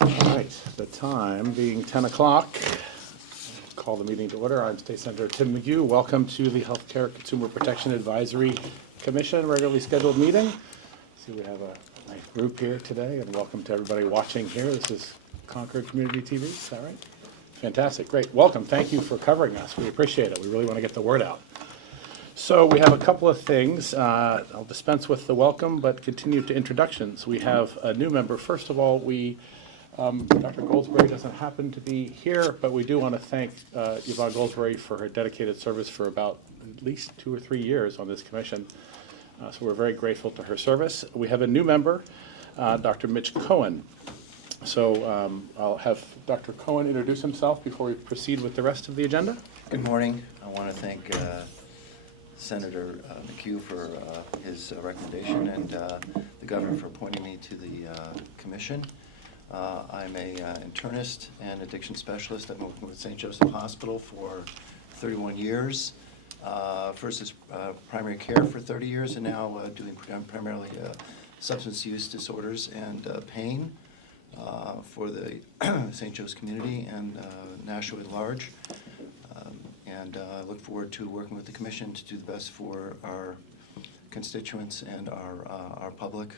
All right, the time being 10 o'clock. Call the meeting to order. I'm State Senator Tim McGough. Welcome to the Healthcare Consumer Protection Advisory Commission regularly scheduled meeting. See, we have a nice group here today, and welcome to everybody watching here. This is Concord Community TV, is that right? Fantastic, great. Welcome, thank you for covering us. We appreciate it. We really want to get the word out. So we have a couple of things. I'll dispense with the welcome, but continue to introductions. We have a new member. First of all, Dr. Goldsberry doesn't happen to be here, but we do want to thank Yvonne Goldsberry for her dedicated service for about at least 2 or 3 years on this commission. So we're very grateful to her service. We have a new member, Dr. Mitch Cohen. So I'll have Dr. Cohen introduce himself before we proceed with the rest of the agenda. Good morning. I want to thank Senator McGough for his recommendation and the governor for appointing me to the commission. I'm an internist and addiction specialist. I've been working with St. Joseph Hospital for 31 years. First as primary care for 30 years, and now doing primarily substance use disorders and pain for the St. Joe's community and Nashua at large. And I look forward to working with the commission to do the best for our constituents and our public.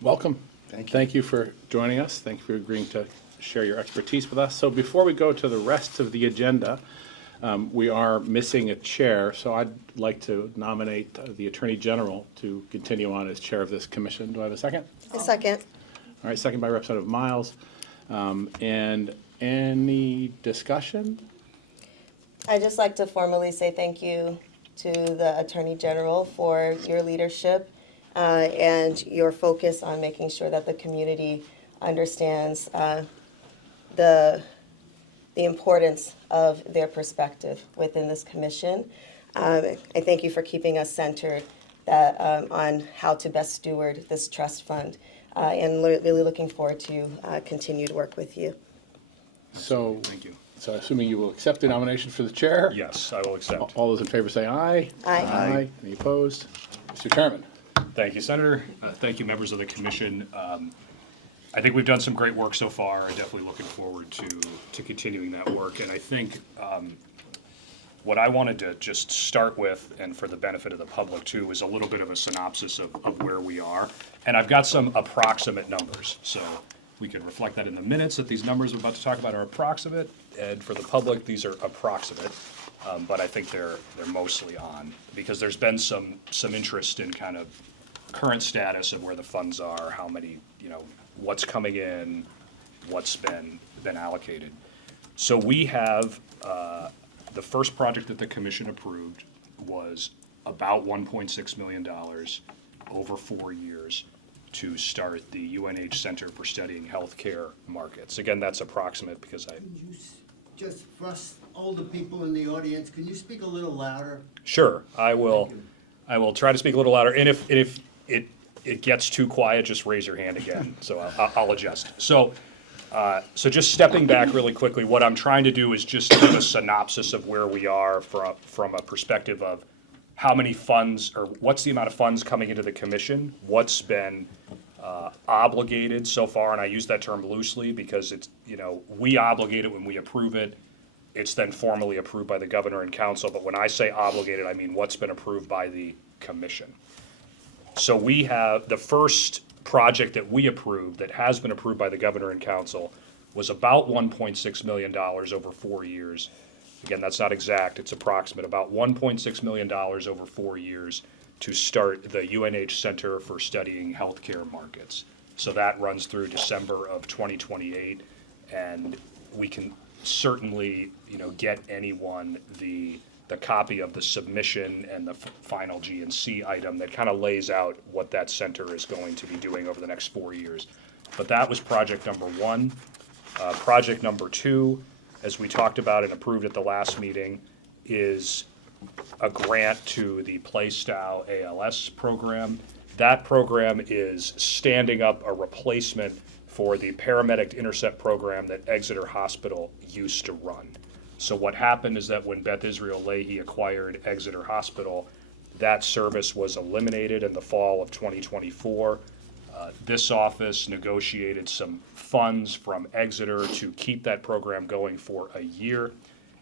Welcome. Thank you. Thank you for joining us. Thank you for agreeing to share your expertise with us. So before we go to the rest of the agenda, we are missing a chair, so I'd like to nominate the Attorney General to continue on as chair of this commission. Do I have a second? A second. All right, second by Representative Miles. And any discussion? I'd just like to formally say thank you to the Attorney General for your leadership and your focus on making sure that the community understands the importance of their perspective within this commission. I thank you for keeping us centered on how to best steward this trust fund, and really looking forward to continued work with you. So, Thank you. So assuming you will accept the nomination for the chair? Yes, I will accept. All those in favor say aye. Aye. Aye. Any opposed? Mr. Chairman. Thank you, Senator. Thank you, members of the commission. I think we've done some great work so far. I'm definitely looking forward to continuing that work. And I think what I wanted to just start with, and for the benefit of the public too, is a little bit of a synopsis of where we are. And I've got some approximate numbers. So we can reflect that in the minutes that these numbers we're about to talk about are approximate. And for the public, these are approximate. But I think they're mostly on, because there's been some interest in kind of current status of where the funds are, how many, what's coming in, what's been allocated. So we have, the first project that the commission approved was about $1.6 million over 4 years to start the UNH Center for Studying Healthcare Markets. Again, that's approximate because Could you just for us older people in the audience, can you speak a little louder? Sure, I will. Thank you. I will try to speak a little louder, and if it gets too quiet, just raise your hand again. So I'll adjust. So just stepping back really quickly, what I'm trying to do is just give a synopsis of where we are from a perspective of how many funds, or what's the amount of funds coming into the commission, what's been obligated so far, and I use that term loosely because it's, we obligate it when we approve it. It's then formally approved by the governor and council, but when I say obligated, I mean what's been approved by the commission. So we have the first project that we approved that has been approved by the governor and council was about $1.6 million over 4 years. Again, that's not exact, it's approximate, about $1.6 million over 4 years to start the UNH Center for Studying Healthcare Markets. So that runs through December of 2028, and we can certainly, get anyone the copy of the submission and the final G&C item that kind of lays out what that center is going to be doing over the next 4 years. But that was project number one. Project number two, as we talked about and approved at the last meeting, is a grant to the Playstyle ALS program. That program is standing up a replacement for the paramedic intercept program that Exeter Hospital used to run. So what happened is that when Beth Israel Lahey acquired Exeter Hospital, that service was eliminated in the fall of 2024. This office negotiated some funds from Exeter to keep that program going for a year.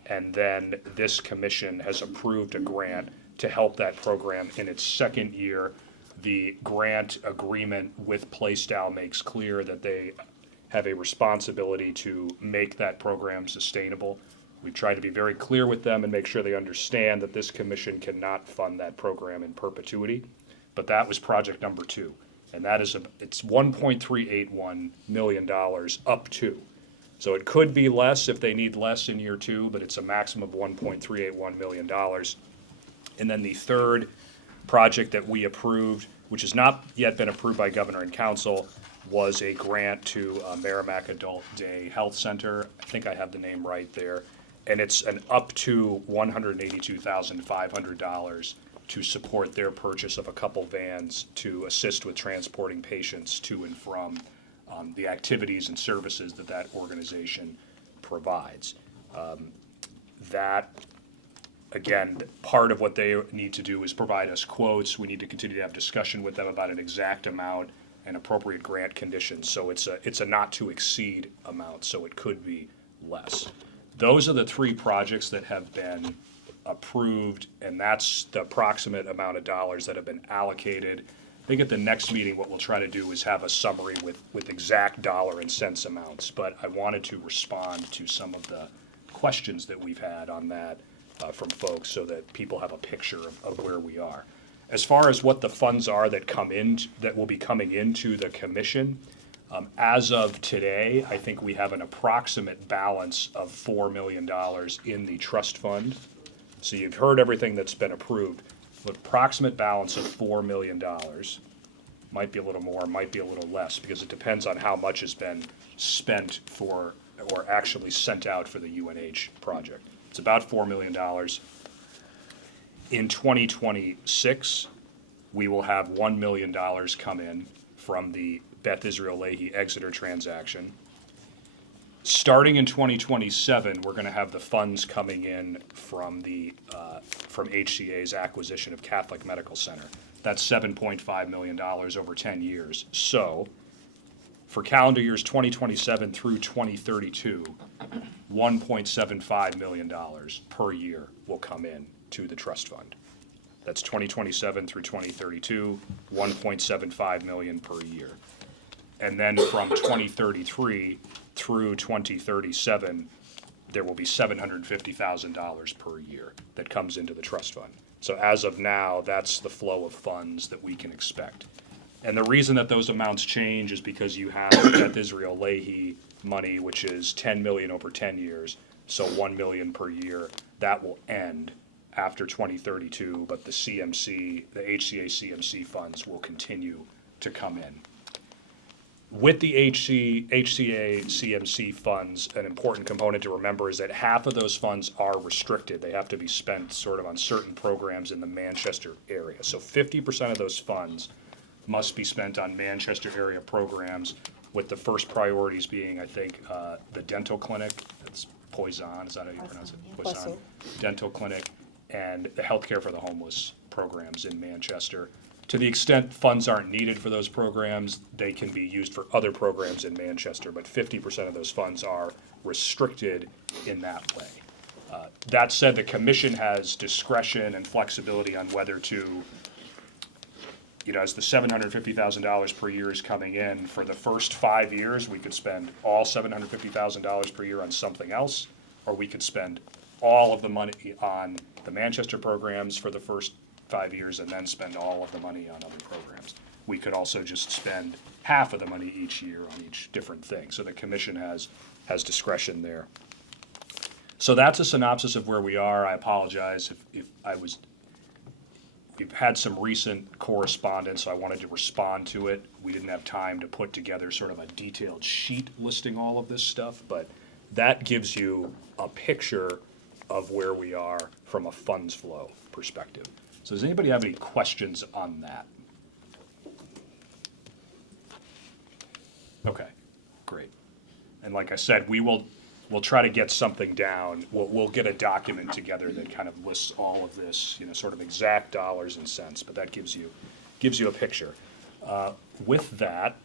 And then this commission has approved a grant to help that program in its second year. The grant agreement with Playstyle makes clear that they have a responsibility to make that program sustainable. We've tried to be very clear with them and make sure they understand that this commission cannot fund that program in perpetuity. But that was project number 2. And that is, it's $1.381 million up to. So it could be less if they need less in year 2, but it's a maximum of $1.381 million. And then the third project that we approved, which has not yet been approved by Governor and Council, was a grant to Merrimack Adult Day Health Center. I think I have the name right there. And it's an up to $182,500 to support their purchase of a couple vans to assist with transporting patients to and from the activities and services that that organization provides. That, again, part of what they need to do is provide us quotes. We need to continue to have discussion with them about an exact amount and appropriate grant conditions. So it's a not to exceed amount, so it could be less. Those are the 3 projects that have been approved, and that's the approximate amount of dollars that have been allocated. I think at the next meeting, what we'll try to do is have a summary with exact dollar and cents amounts, but I wanted to respond to some of the questions that we've had on that from folks so that people have a picture of where we are. As far as what the funds are that come in, that will be coming into the commission, as of today, I think we have an approximate balance of $4 million in the trust fund. So you've heard everything that's been approved. The approximate balance of $4 million, might be a little more, might be a little less, because it depends on how much has been spent for, or actually sent out for the UNH project. It's about $4 million. In 2026, we will have $1 million come in from the Beth Israel Leahy Exeter transaction. Starting in 2027, we're going to have the funds coming in from the from HCA's acquisition of Catholic Medical Center. That's $7.5 million over 10 years. So for calendar years 2027 through 2032, $1.75 million per year will come in to the trust fund. That's 2027 through 2032, $1.75 million per year. And then from 2033 through 2037, there will be $750,000 per year that comes into the trust fund. So as of now, that's the flow of funds that we can expect. And the reason that those amounts change is because you have Beth Israel Leahy money, which is $10 million over 10 years, so $1 million per year. That will end after 2032, but the CMC, the HCA CMC funds will continue to come in. With the HCA CMC funds, an important component to remember is that half of those funds are restricted. They have to be spent sort of on certain programs in the Manchester area. So 50% of those funds must be spent on Manchester area programs, with the first priorities being, I think, the dental clinic, that's Poison, is that how you pronounce it? Poison. Dental clinic, and the healthcare for the homeless programs in Manchester. To the extent funds aren't needed for those programs, they can be used for other programs in Manchester, but 50% of those funds are restricted in that way. That said, the commission has discretion and flexibility on whether to, as the $750,000 per year is coming in, for the first 5 years, we could spend all $750,000 per year on something else, or we could spend all of the money on the Manchester programs for the first 5 years and then spend all of the money on other programs. We could also just spend half of the money each year on each different thing. So the commission has discretion there. So that's a synopsis of where we are. I apologize if we've had some recent correspondence, so I wanted to respond to it. We didn't have time to put together sort of a detailed sheet listing all of this stuff, but that gives you a picture of where we are from a funds flow perspective. So does anybody have any questions on that? Okay, great. And like I said, we'll try to get something down. We'll get a document together that kind of lists all of this, sort of exact dollars and cents, but that gives you a picture. With that,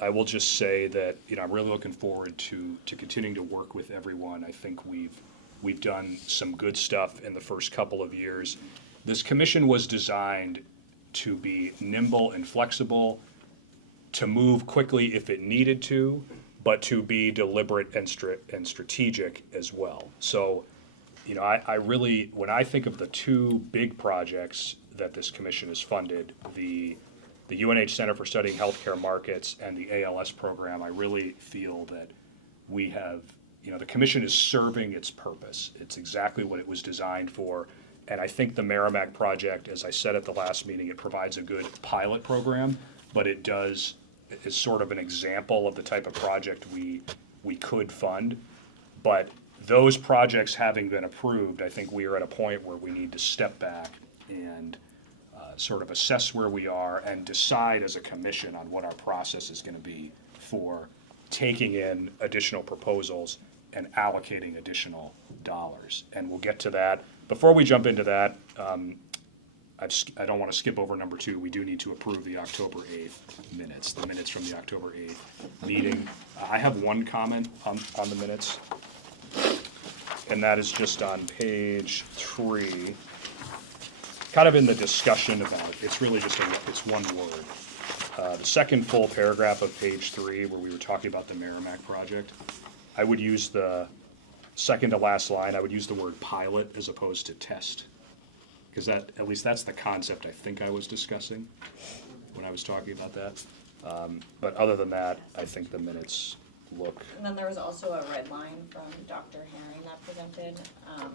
I will just say that, I'm really looking forward to continuing to work with everyone. I think we've done some good stuff in the first couple of years. This commission was designed to be nimble and flexible, to move quickly if it needed to, but to be deliberate and strategic as well. So, I really, when I think of the two big projects that this commission has funded, the UNH Center for Studying Healthcare Markets and the ALS program, I really feel that we have, the commission is serving its purpose. It's exactly what it was designed for. And I think the Merrimack project, as I said at the last meeting, it provides a good pilot program, but it is sort of an example of the type of project we could fund. But those projects having been approved, I think we are at a point where we need to step back and sort of assess where we are and decide as a commission on what our process is going to be for taking in additional proposals and allocating additional dollars. And we'll get to that. Before we jump into that, I don't want to skip over number 2. We do need to approve the October 8th minutes, the minutes from the October 8th meeting. I have one comment on the minutes, and that is just on page 3, kind of in the discussion about it. It's really just it's one word. The second full paragraph of page 3, where we were talking about the Merrimack project, I would use the second to last line, I would use the word pilot as opposed to test. Because at least that's the concept I think I was discussing when I was talking about that. But other than that, I think the minutes look. And then there was also a red line from Dr. Herring that presented.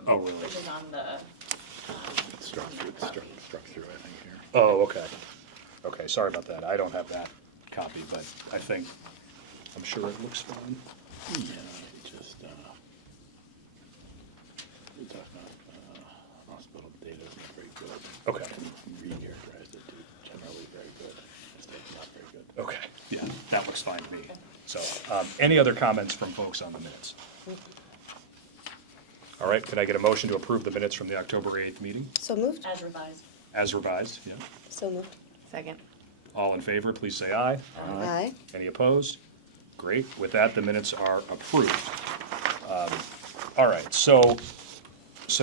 Oh, really? Which is on the. Struck through, I think, here. Oh, okay. Okay, sorry about that. I don't have that copy, but I'm sure it looks fine. Yeah, just, we talked about, hospital data isn't very good. Okay. Recharacterized it to generally very good, instead of not very good. Okay, yeah, that looks fine to me. So, any other comments from folks on the minutes? All right, can I get a motion to approve the minutes from the October 8th meeting? So moved? As revised. As revised, yeah. So moved. Second. All in favor, please say aye. Aye. Any opposed? Great. With that, the minutes are approved. All right, so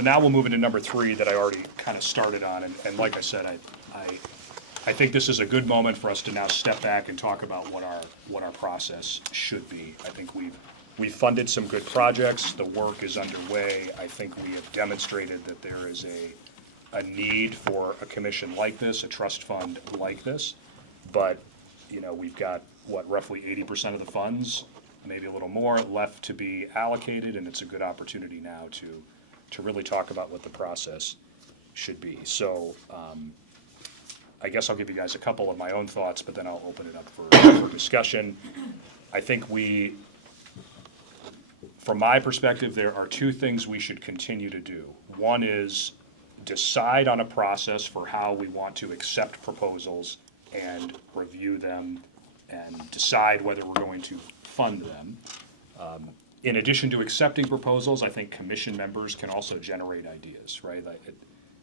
now we'll move into number 3 that I already kind of started on. And like I said, I think this is a good moment for us to now step back and talk about what our process should be. I think we've funded some good projects. The work is underway. I think we have demonstrated that there is a need for a commission like this, a trust fund like this. But, we've got, roughly 80% of the funds, maybe a little more, left to be allocated, and it's a good opportunity now to really talk about what the process should be. So, I guess I'll give you guys a couple of my own thoughts, but then I'll open it up for discussion. I think from my perspective, there are 2 things we should continue to do. One is decide on a process for how we want to accept proposals and review them and decide whether we're going to fund them. In addition to accepting proposals, I think commission members can also generate ideas, right?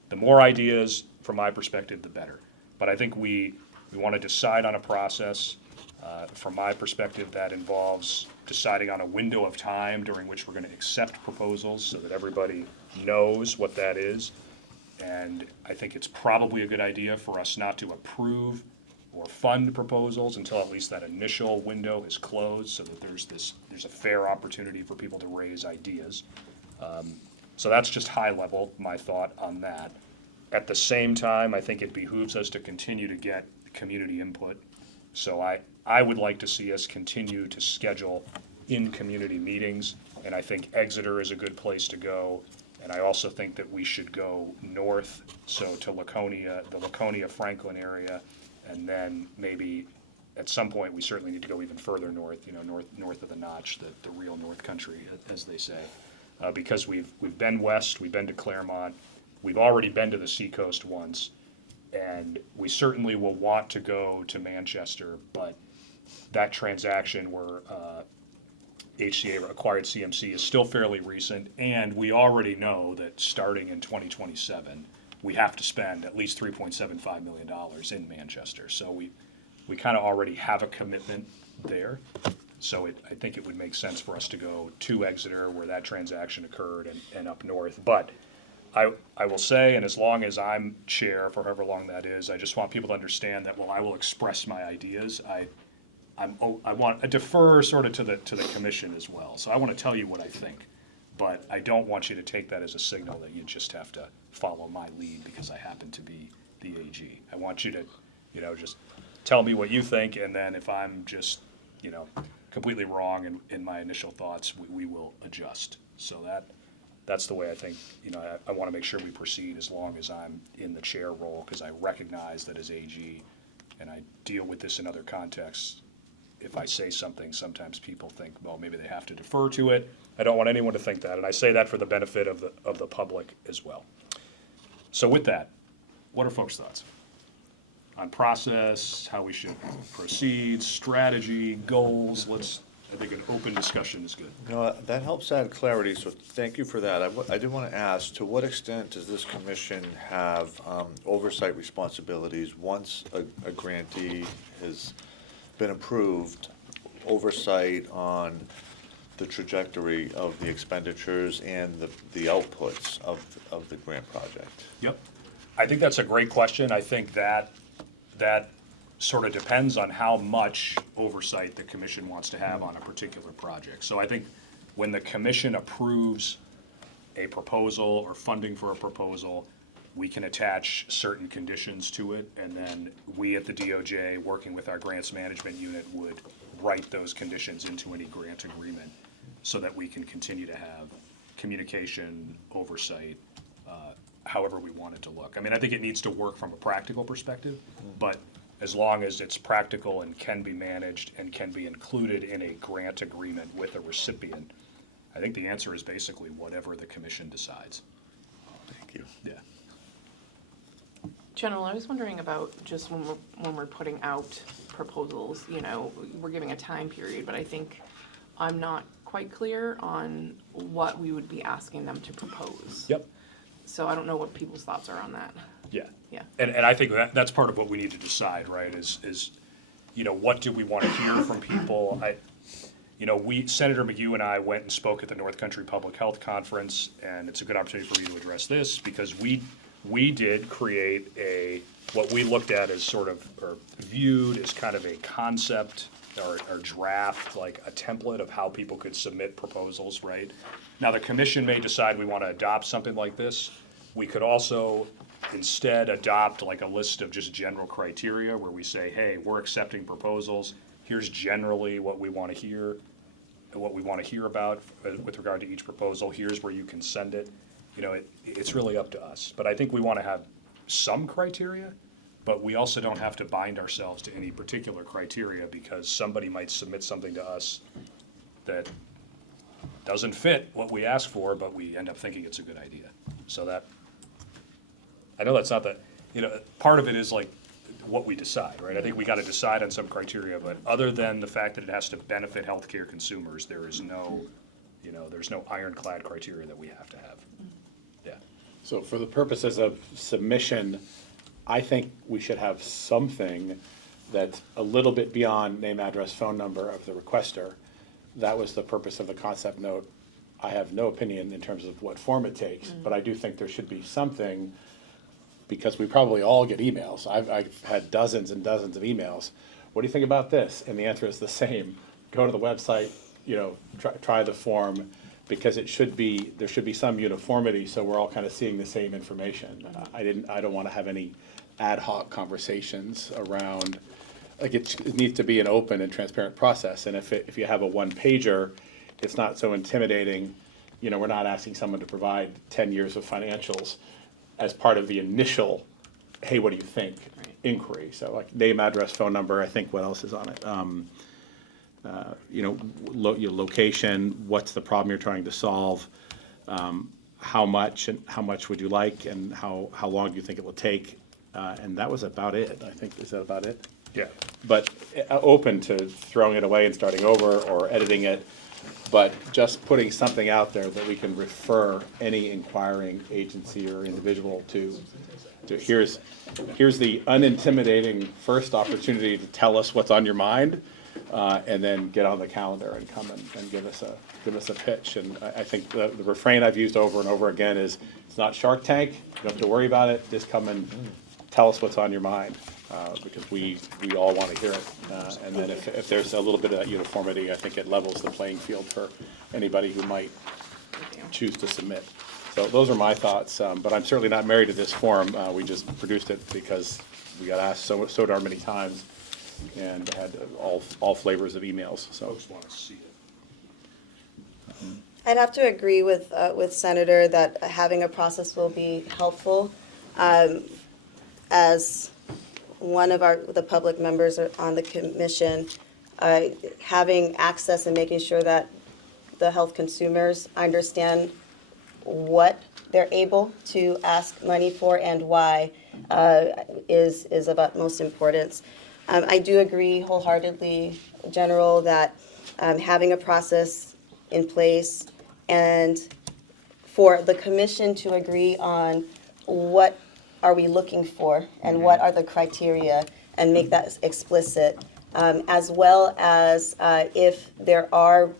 The more ideas, from my perspective, the better. But I think we want to decide on a process. From my perspective, that involves deciding on a window of time during which we're going to accept proposals so that everybody knows what that is. And I think it's probably a good idea for us not to approve or fund proposals until at least that initial window is closed, so that there's a fair opportunity for people to raise ideas. So that's just high level, my thought on that. At the same time, I think it behooves us to continue to get community input. So I would like to see us continue to schedule in-community meetings, and I think Exeter is a good place to go. And I also think that we should go north, so to Laconia, the Laconia-Franklin area, and then maybe at some point, we certainly need to go even further north, north of the Notch, the real North Country, as they say. Because we've been west, we've been to Claremont, we've already been to the Seacoast once, and we certainly will want to go to Manchester, but that transaction where HCA acquired CMC is still fairly recent, and we already know that starting in 2027, we have to spend at least $3.75 million in Manchester. So we kind of already have a commitment there. So I think it would make sense for us to go to Exeter where that transaction occurred and up north. But I will say, and as long as I'm chair for however long that is, I just want people to understand that while I will express my ideas, I defer sort of to the commission as well. So I want to tell you what I think, but I don't want you to take that as a signal that you just have to follow my lead because I happen to be the AG. I want you to, just tell me what you think, and then if I'm just, completely wrong in my initial thoughts, we will adjust. So that's the way I think, I want to make sure we proceed as long as I'm in the chair role, because I recognize that as AG, and I deal with this in other contexts, if I say something, sometimes people think, well, maybe they have to defer to it. I don't want anyone to think that, and I say that for the benefit of the public as well. So with that, what are folks' thoughts on process, how we should proceed, strategy, goals? I think an open discussion is good. No, that helps add clarity, so thank you for that. I did want to ask, to what extent does this commission have oversight responsibilities once a grantee has been approved, oversight on the trajectory of the expenditures and the outputs of the grant project? Yep. I think that's a great question. I think that sort of depends on how much oversight the commission wants to have on a particular project. So I think when the commission approves a proposal or funding for a proposal, we can attach certain conditions to it, and then we at the DOJ, working with our grants management unit, would write those conditions into any grant agreement so that we can continue to have communication, oversight, however we want it to look. I mean, I think it needs to work from a practical perspective, but as long as it's practical and can be managed and can be included in a grant agreement with a recipient, I think the answer is basically whatever the commission decides. Thank you. Yeah. General, I was wondering about just when we're putting out proposals, we're giving a time period, but I think I'm not quite clear on what we would be asking them to propose. Yep. So I don't know what people's thoughts are on that. Yeah. Yeah. And I think that's part of what we need to decide, right, is what do we want to hear from people? Senator McGough and I went and spoke at the North Country Public Health Conference, and it's a good opportunity for me to address this, because we did create what we looked at as sort of, or viewed as kind of a concept or draft, like a template of how people could submit proposals, right? Now, the commission may decide we want to adopt something like this. We could also instead adopt like a list of just general criteria where we say, hey, we're accepting proposals. Here's generally what we want to hear, about with regard to each proposal. Here's where you can send it. It's really up to us. But I think we want to have some criteria, but we also don't have to bind ourselves to any particular criteria, because somebody might submit something to us that doesn't fit what we ask for, but we end up thinking it's a good idea. So that, I know that's not the, part of it is like what we decide, right? I think we got to decide on some criteria, but other than the fact that it has to benefit healthcare consumers, there is no, there's no ironclad criteria that we have to have. Yeah. So for the purposes of submission, I think we should have something that's a little bit beyond name, address, phone number of the requester. That was the purpose of the concept note. I have no opinion in terms of what form it takes, but I do think there should be something, because we probably all get emails. I've had dozens and dozens of emails. What do you think about this? And the answer is the same. Go to the website, try the form, because there should be some uniformity, so we're all kind of seeing the same information. I don't want to have any ad hoc conversations around, like it needs to be an open and transparent process. And if you have a one pager, it's not so intimidating. We're not asking someone to provide 10 years of financials as part of the initial, hey, what do you think, inquiry. So like name, address, phone number, I think what else is on it? Your location, what's the problem you're trying to solve, how much would you like, and how long do you think it will take? And that was about it, I think. Is that about it? Yeah. But open to throwing it away and starting over or editing it. but just putting something out there that we can refer any inquiring agency or individual to here's the unintimidating first opportunity to tell us what's on your mind, and then get on the calendar and come and give us a pitch. And I think the refrain I've used over and over again is, it's not Shark Tank, you don't have to worry about it, just come and tell us what's on your mind, because we all want to hear it. And then if there's a little bit of that uniformity, I think it levels the playing field for anybody who might choose to submit. So those are my thoughts, but I'm certainly not married to this form. We just produced it because we got asked so darn many times, and had all flavors of emails, so. Folks want to see it. I'd have to agree with Senator that having a process will be helpful. As one of the public members on the commission, having access and making sure that the health consumers understand what they're able to ask money for and why is of utmost importance. I do agree wholeheartedly, General, that having a process in place and for the commission to agree on what are we looking for and what are the criteria, and make that explicit, as well as if there are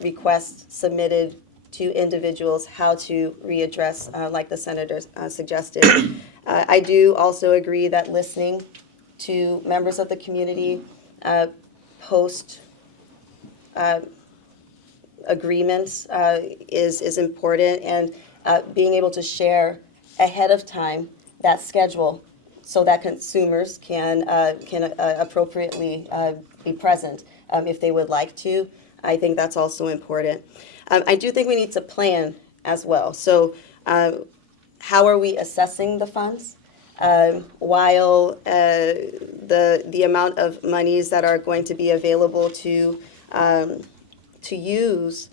requests submitted to individuals, how to readdress, like the senator suggested. I do also agree that listening to members of the community post agreements is important, and being able to share ahead of time that schedule so that consumers can appropriately be present if they would like to. I think that's also important. I do think we need to plan as well. So how are we assessing the funds? While the amount of monies that are going to be available to use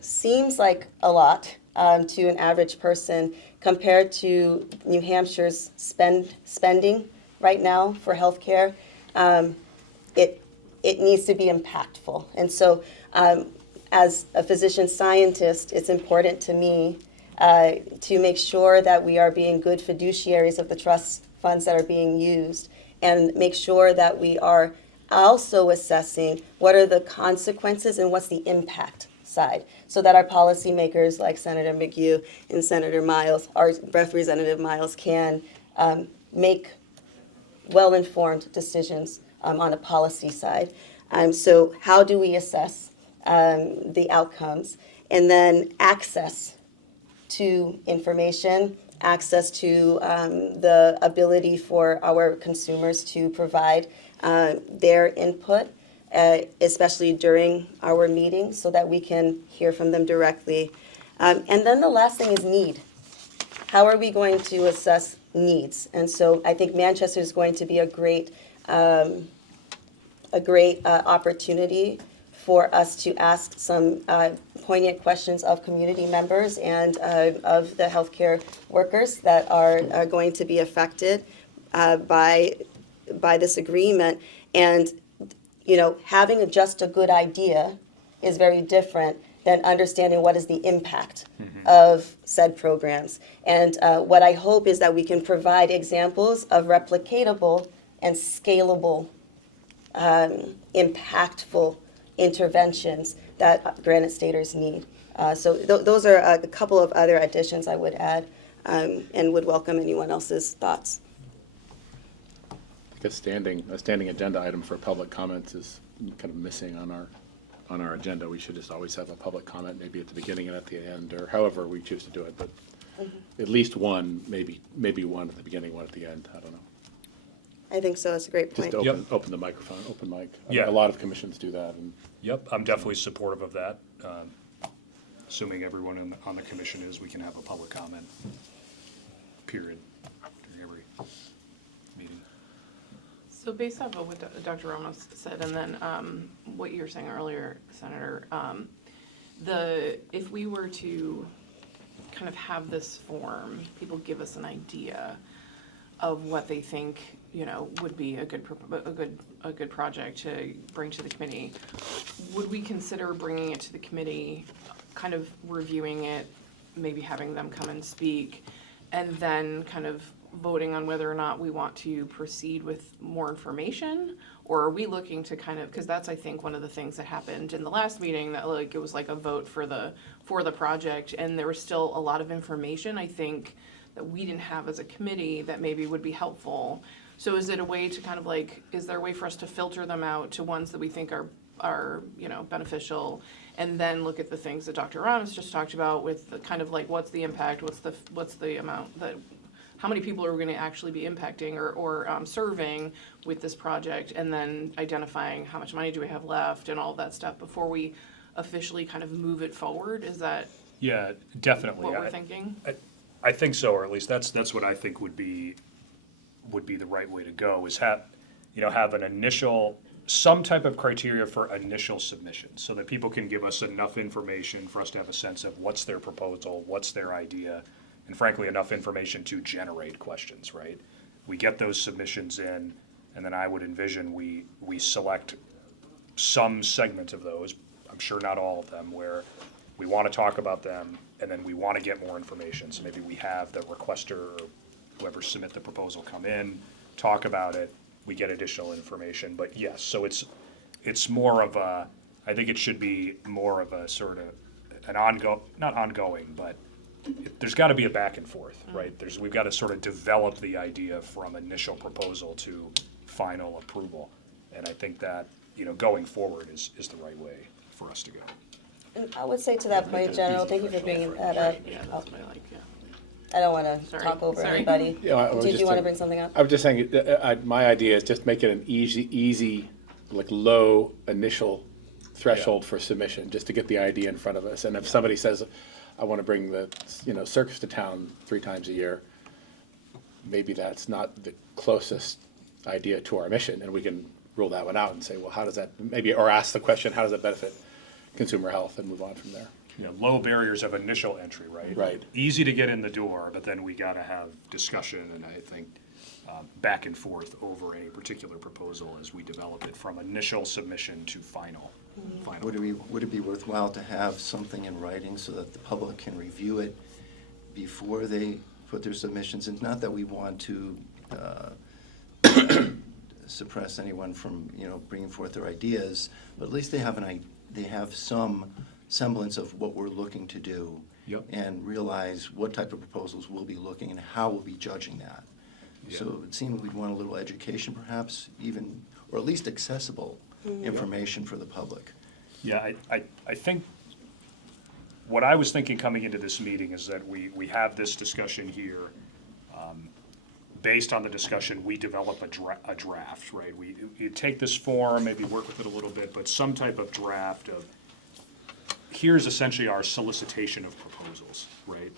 seems like a lot to an average person compared to New Hampshire's spending right now for healthcare. It needs to be impactful. And so as a physician scientist, it's important to me to make sure that we are being good fiduciaries of the trust funds that are being used, and make sure that we are also assessing what are the consequences and what's the impact side, so that our policymakers like Senator McGough and Senator Miles, our Representative Miles, can make well-informed decisions on a policy side. So how do we assess the outcomes? And then access to information, access to the ability for our consumers to provide their input, especially during our meetings, so that we can hear from them directly. And then the last thing is need. How are we going to assess needs? And so I think Manchester is going to be a great opportunity for us to ask some poignant questions of community members and of the healthcare workers that are going to be affected by this agreement. And having just a good idea is very different than understanding what is the impact of said programs. And what I hope is that we can provide examples of replicatable and scalable, impactful interventions that Granite Staters need. So those are a couple of other additions I would add, and would welcome anyone else's thoughts. A standing agenda item for public comments is kind of missing on our agenda. We should just always have a public comment, maybe at the beginning and at the end, or however we choose to do it, but at least one, maybe one at the beginning, one at the end, I don't know. I think so, that's a great point. Just open the microphone, open mic. Yeah. A lot of commissions do that. And Yep, I'm definitely supportive of that. Assuming everyone on the commission is, we can have a public comment period during every meeting. So based off of what Dr. Ramas said, and then what you were saying earlier, Senator, if we were to kind of have this form, people give us an idea, of what they think, you know, would be a good project to bring to the committee. Would we consider bringing it to the committee, kind of reviewing it, maybe having them come and speak, and then kind of voting on whether or not we want to proceed with more information? Or are we looking to kind of, because that's, I think, one of the things that happened in the last meeting, that like it was like a vote for the project, and there was still a lot of information, I think, that we didn't have as a committee that maybe would be helpful. So is it a way to kind of like, is there a way for us to filter them out to ones that we think are you know, beneficial, and then look at the things that Dr. Ramas just talked about with the kind of like, what's the impact, what's the amount that, how many people are we going to actually be impacting or serving with this project, and then identifying how much money do we have left and all that stuff before we officially kind of move it forward? Is that Yeah, definitely. what we're thinking? I think so, or at least that's what I think would be the right way to go, is have an initial, some type of criteria for initial submission, so that people can give us enough information for us to have a sense of what's their proposal, what's their idea, and frankly, enough information to generate questions, right? We get those submissions in, and then I would envision we select some segment of those, I'm sure not all of them, where we want to talk about them, and then we want to get more information. So maybe we have the requester or whoever submit the proposal come in, talk about it, we get additional information. But yes, so it's more of a, I think it should be more of a sort of an not ongoing, but there's got to be a back and forth, right? We've got to sort of develop the idea from initial proposal to final approval. And I think that, going forward is the right way for us to go. And I would say to that point, General, thank you for bringing that up. Yeah, Oh, that's what I like, yeah. I don't want to Sorry. talk over Sorry. anybody. Yeah, I was Did just you want to saying- bring something up? I was just saying, my idea is just make it an easy, like low initial threshold for submission, just to get the idea in front of us. And if somebody says, I want to bring the, circus to town 3 times a year, maybe that's not the closest idea to our mission, and we can rule that one out and say, well, how does that, maybe, or ask the question, how does that benefit consumer health, and move on from there. Low barriers of initial entry, right? Right. Easy to get in the door, but then we got to have discussion and I think back and forth over a particular proposal as we develop it from initial submission to final. Would it be worthwhile to have something in writing so that the public can review it before they put their submissions in? Not that we want to suppress anyone from, bringing forth their ideas, but at least they have some semblance of what we're looking to do. Yep. And realize what type of proposals we'll be looking and how we'll be judging that. Yeah. So it seemed we'd want a little education perhaps, even, or at least accessible information for the public. Yeah, I think, what I was thinking coming into this meeting is that we have this discussion here. Based on the discussion, we develop a draft, right? You take this form, maybe work with it a little bit, but some type of draft of, here's essentially our solicitation of proposals, right?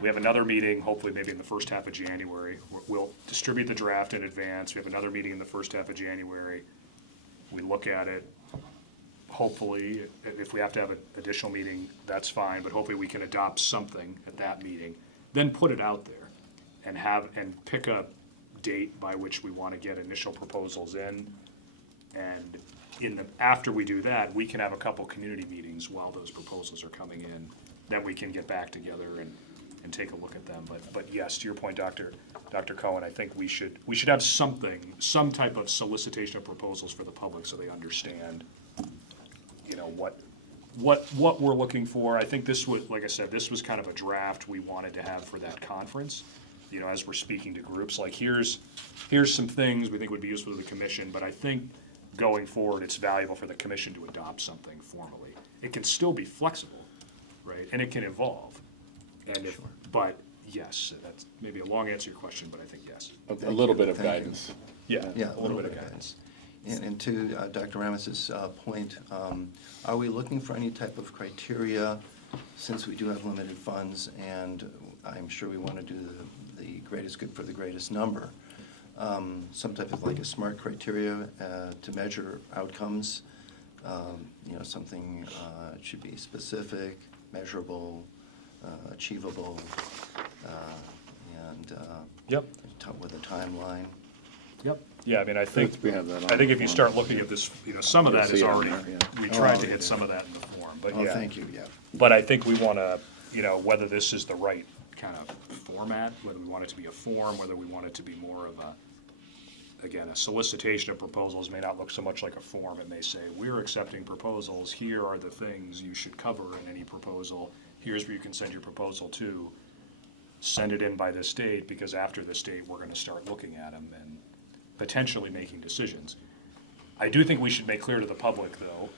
We have another meeting, hopefully maybe in the first half of January. We'll distribute the draft in advance. We have another meeting in the first half of January. We look at it. Hopefully, if we have to have an additional meeting, that's fine, but hopefully we can adopt something at that meeting. Then put it out there and pick a date by which we want to get initial proposals in. And after we do that, we can have a couple community meetings while those proposals are coming in. Then we can get back together and take a look at them. But yes, to your point, Dr. Cohen, I think we should have some type of solicitation of proposals for the public so they understand, what we're looking for. I think this would, like I said, this was kind of a draft we wanted to have for that conference. As we're speaking to groups, like here's some things we think would be useful to the commission, but I think going forward, it's valuable for the commission to adopt something formally. It can still be flexible, right? And it can evolve. But yes, that's maybe a long answer to your question, but I think yes. A little bit of Thank you. guidance. Yeah, Yeah, a little bit of guidance. And to Dr. Ramos's point, are we looking for any type of criteria, since we do have limited funds, and I'm sure we want to do the greatest good for the greatest number, some type of like a SMART criteria to measure outcomes, something, it should be specific, measurable, achievable, and Yep, with a timeline. yep. Yeah, I mean, I think, We have that on I think if the you form. start looking at this, some of You'll that see is it on already, there, yeah. we Oh, tried to yeah. hit some of that in the form, but Oh, yeah. thank you, yeah. But I think we want to, whether this is the right kind of format, whether we want it to be a form, whether we want it to be more of a, again, a solicitation of proposals may not look so much like a form. It may say, we're accepting proposals. Here are the things you should cover in any proposal. Here's where you can send your proposal to. Send it in by this date, because after this date, we're going to start looking at them and potentially making decisions. I do think we should make clear to the public, though,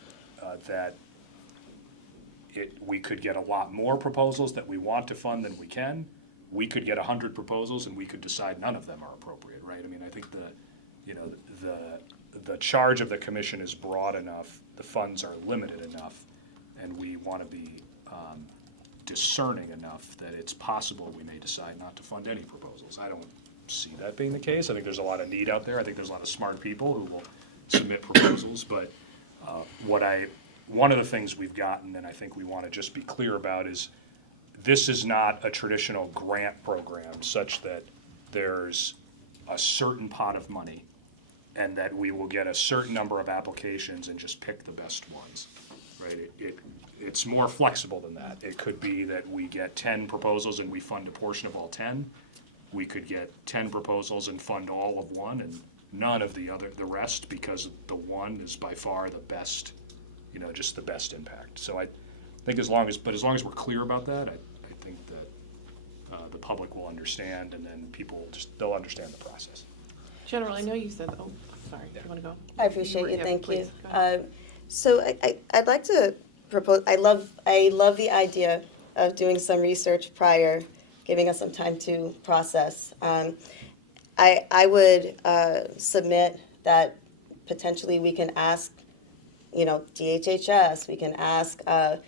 that we could get a lot more proposals that we want to fund than we can. We could get 100 proposals and we could decide none of them are appropriate, right? I mean, I think the charge of the commission is broad enough, the funds are limited enough, and we want to be discerning enough that it's possible we may decide not to fund any proposals. I don't see that being the case. I think there's a lot of need out there. I think there's a lot of smart people who will submit proposals, but one of the things we've gotten, and I think we want to just be clear about, is this is not a traditional grant program such that there's a certain pot of money and that we will get a certain number of applications and just pick the best ones, right? It's more flexible than that. It could be that we get 10 proposals and we fund a portion of all 10. We could get 10 proposals and fund all of one and none of the rest, because the one is by far the best, just the best impact. So I think as long as we're clear about that, I think that the public will understand, and then they'll understand the process. General, I know you said, oh, sorry, do you want to go? I appreciate you, Yeah, thank you. please, go ahead. So I'd like to propose, I love the idea of doing some research prior, giving us some time to process. I would submit that potentially we can ask, DHHS, we can ask, our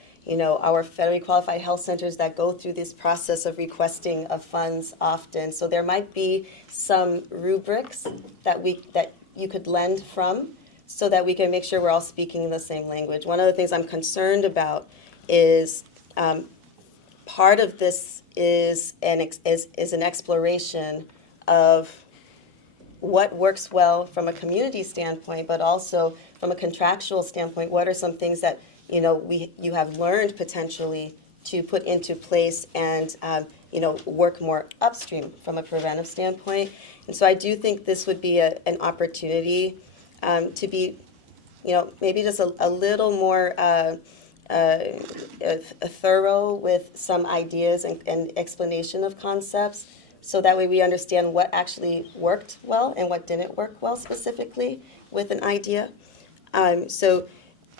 federally qualified health centers that go through this process of requesting of funds often. So there might be some rubrics that you could lend from, so that we can make sure we're all speaking the same language. One of the things I'm concerned about is part of this is an exploration of what works well from a community standpoint, but also from a contractual standpoint. What are some things that you have learned potentially to put into place and work more upstream from a preventive standpoint? And so I do think this would be an opportunity to be, maybe just a little more thorough with some ideas and explanation of concepts, so that way we understand what actually worked well and what didn't work well specifically with an idea. So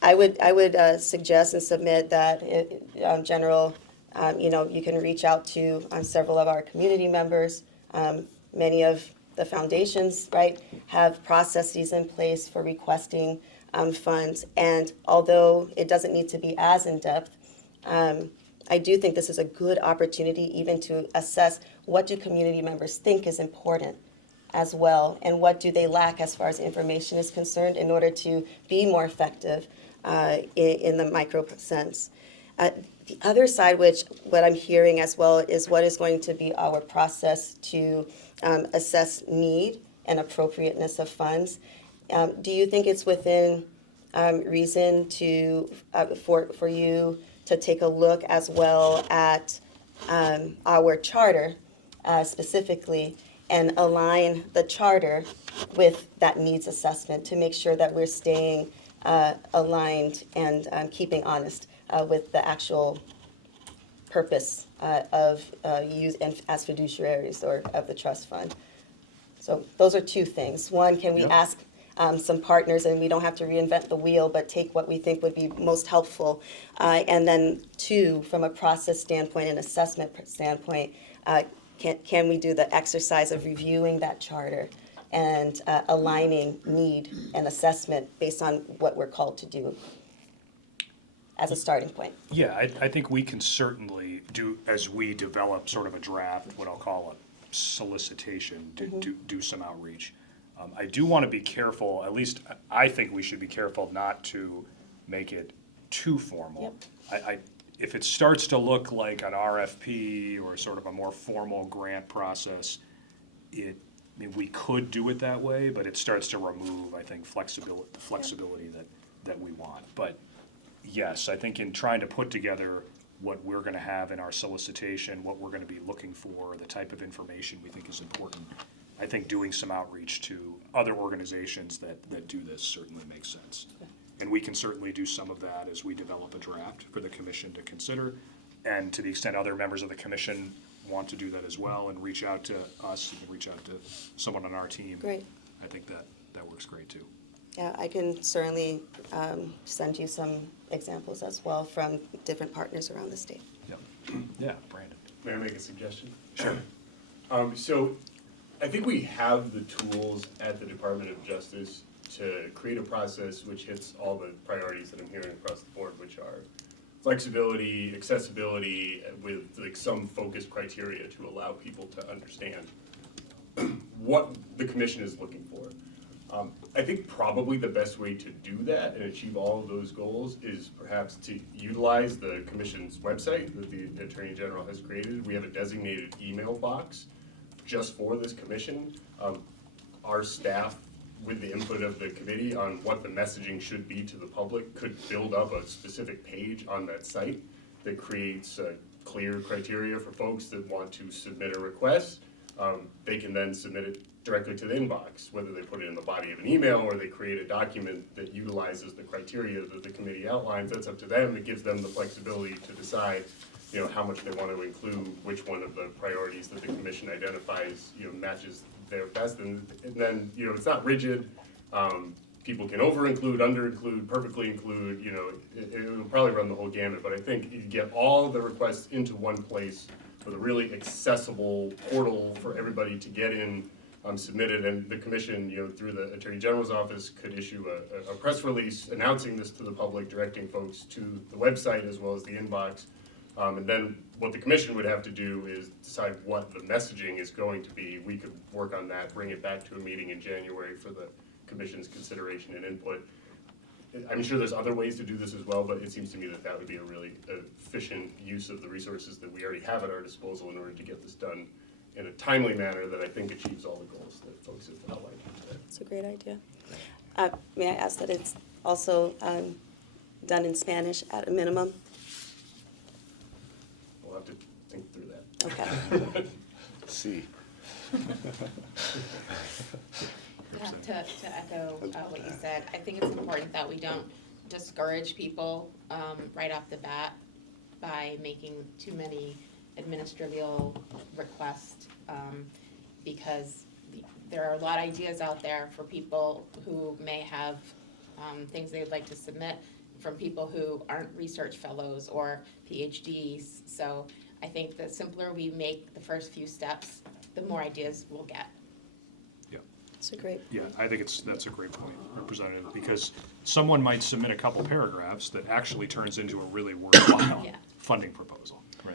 I would suggest and submit that, General, you can reach out to several of our community members. Many of the foundations, right, have processes in place for requesting funds. And although it doesn't need to be as in-depth, I do think this is a good opportunity even to assess what do community members think is important as well, and what do they lack as far as information is concerned in order to be more effective in the micro sense. The other side, what I'm hearing as well, is what is going to be our process to assess need and appropriateness of funds. Do you think it's within reason for you to take a look as well at our charter specifically, and align the charter with that needs assessment to make sure that we're staying aligned and keeping honest with the actual purpose of use and as fiduciaries or of the trust fund? So those are two things. One, can we ask some partners, and we don't have to reinvent the wheel, but take what we think would be most helpful. And then two, from a process standpoint and assessment standpoint, can we do the exercise of reviewing that charter and aligning need and assessment based on what we're called to do as a starting point? Yeah, I think we can certainly do, as we develop sort of a draft, what I'll call a solicitation, do some outreach. I do want to be careful, at least I think we should be careful not to make it too formal. Yep. if it starts to look like an RFP or sort of a more formal grant process, I mean, we could do it that way, but it starts to remove, I think, the flexibility that we want. But yes, I think in trying to put together what we're gonna have in our solicitation, what we're gonna be looking for, the type of information we think is important, I think doing some outreach to other organizations that do this certainly makes sense. And we can certainly do some of that as we develop a draft for the commission to consider. And to the extent other members of the commission want to do that as well and reach out to us, you can reach out to someone on our team. Great. I think that works great too. Yeah, I can certainly send you some examples as well from different partners around the state. Yeah, Brandon. May I make a suggestion? Sure. So I think we have the tools at the Department of Justice to create a process which hits all the priorities that I'm hearing across the board, which are flexibility, accessibility, with like some focused criteria to allow people to understand what the commission is looking for. I think probably the best way to do that and achieve all of those goals is perhaps to utilize the commission's website that the Attorney General has created. We have a designated email box just for this commission. Our staff, with the input of the committee on what the messaging should be to the public, could build up a specific page on that site that creates clear criteria for folks that want to submit a request. They can then submit it directly to the inbox, whether they put it in the body of an email or they create a document that utilizes the criteria that the committee outlines. That's up to them. It gives them the flexibility to decide, how much they want to include, which one of the priorities that the commission identifies, matches their best. And then, it's not rigid. People can over-include, under-include, perfectly include, it'll probably run the whole gamut. But I think you get all the requests into one place with a really accessible portal for everybody to get in, submitted, and the commission, through the Attorney General's office, could issue a press release announcing this to the public, directing folks to the website as well as the inbox. And then what the commission would have to do is decide what the messaging is going to be. We could work on that, bring it back to a meeting in January for the commission's consideration and input. I'm sure there's other ways to do this as well, but it seems to me that that would be a really efficient use of the resources that we already have at our disposal in order to get this done in a timely manner that I think achieves all the goals that folks have outlined today. It's a great idea. May I ask that it's also done in Spanish at a minimum? We'll have to think through that. Okay. See. To echo what you said, I think it's important that we don't discourage people right off the bat by making too many administrative requests, because there are a lot of ideas out there for people who may have things they'd like to submit from people who aren't research fellows or PhDs. So I think the simpler we make the first few steps, the more ideas we'll get. It's a great. Yeah, I think that's a great point, Representative, because someone might submit a couple paragraphs that actually turns into a really worthwhile Yeah. funding proposal, right?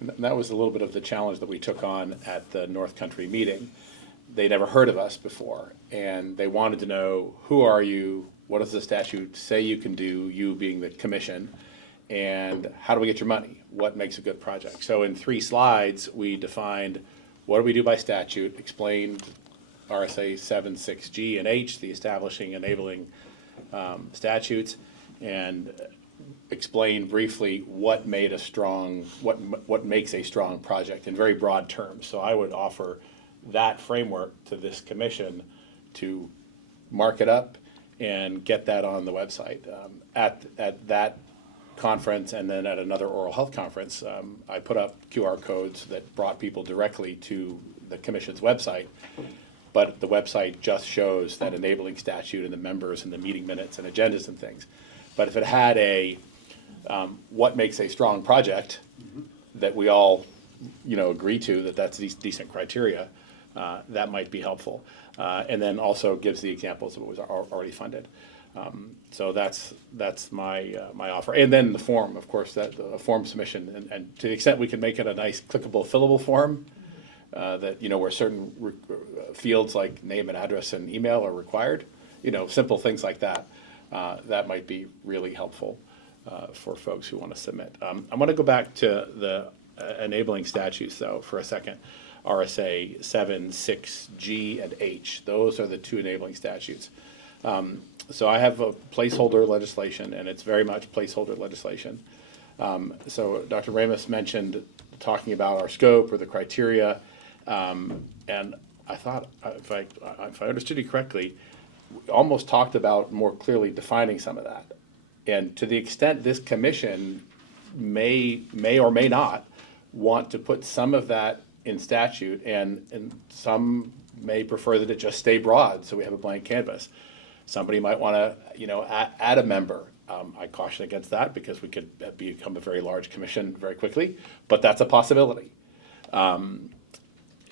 And that was a little bit of the challenge that we took on at the North Country meeting. They never heard of us before, and they wanted to know, who are you? What does the statute say you can do, you being the commission? And how do we get your money? What makes a good project? So in 3 slides, we defined what do we do by statute, explained RSA 7(6)(g) and H, the establishing, enabling statutes, and explain briefly what made a strong, what makes a strong project in very broad terms. So I would offer that framework to this commission to mark it up and get that on the website. At that conference and then at another oral health conference, I put up QR codes that brought people directly to the commission's website. But the website just shows that enabling statute and the members and the meeting minutes and agendas and things. But if it had a, what makes a strong project that we all, agree to, that's decent criteria, that might be helpful. And then also gives the examples of what was already funded. So that's my offer. And then the form, of course, a form submission. And to the extent we can make it a nice clickable, fillable form, that, where certain fields like name and address and email are required, simple things like that, that might be really helpful. for folks who want to submit. I want to go back to the enabling statutes, though, for a second. RSA 7, 6G, and H. Those are the two enabling statutes. So I have a placeholder legislation, and it's very much placeholder legislation. So Dr. Ramas mentioned talking about our scope or the criteria, and I thought, if I understood you correctly, we almost talked about more clearly defining some of that. And to the extent this commission may or may not want to put some of that in statute, and some may prefer that it just stay broad, so we have a blank canvas. Somebody might want to, add a member. I caution against that because we could become a very large commission very quickly, but that's a possibility.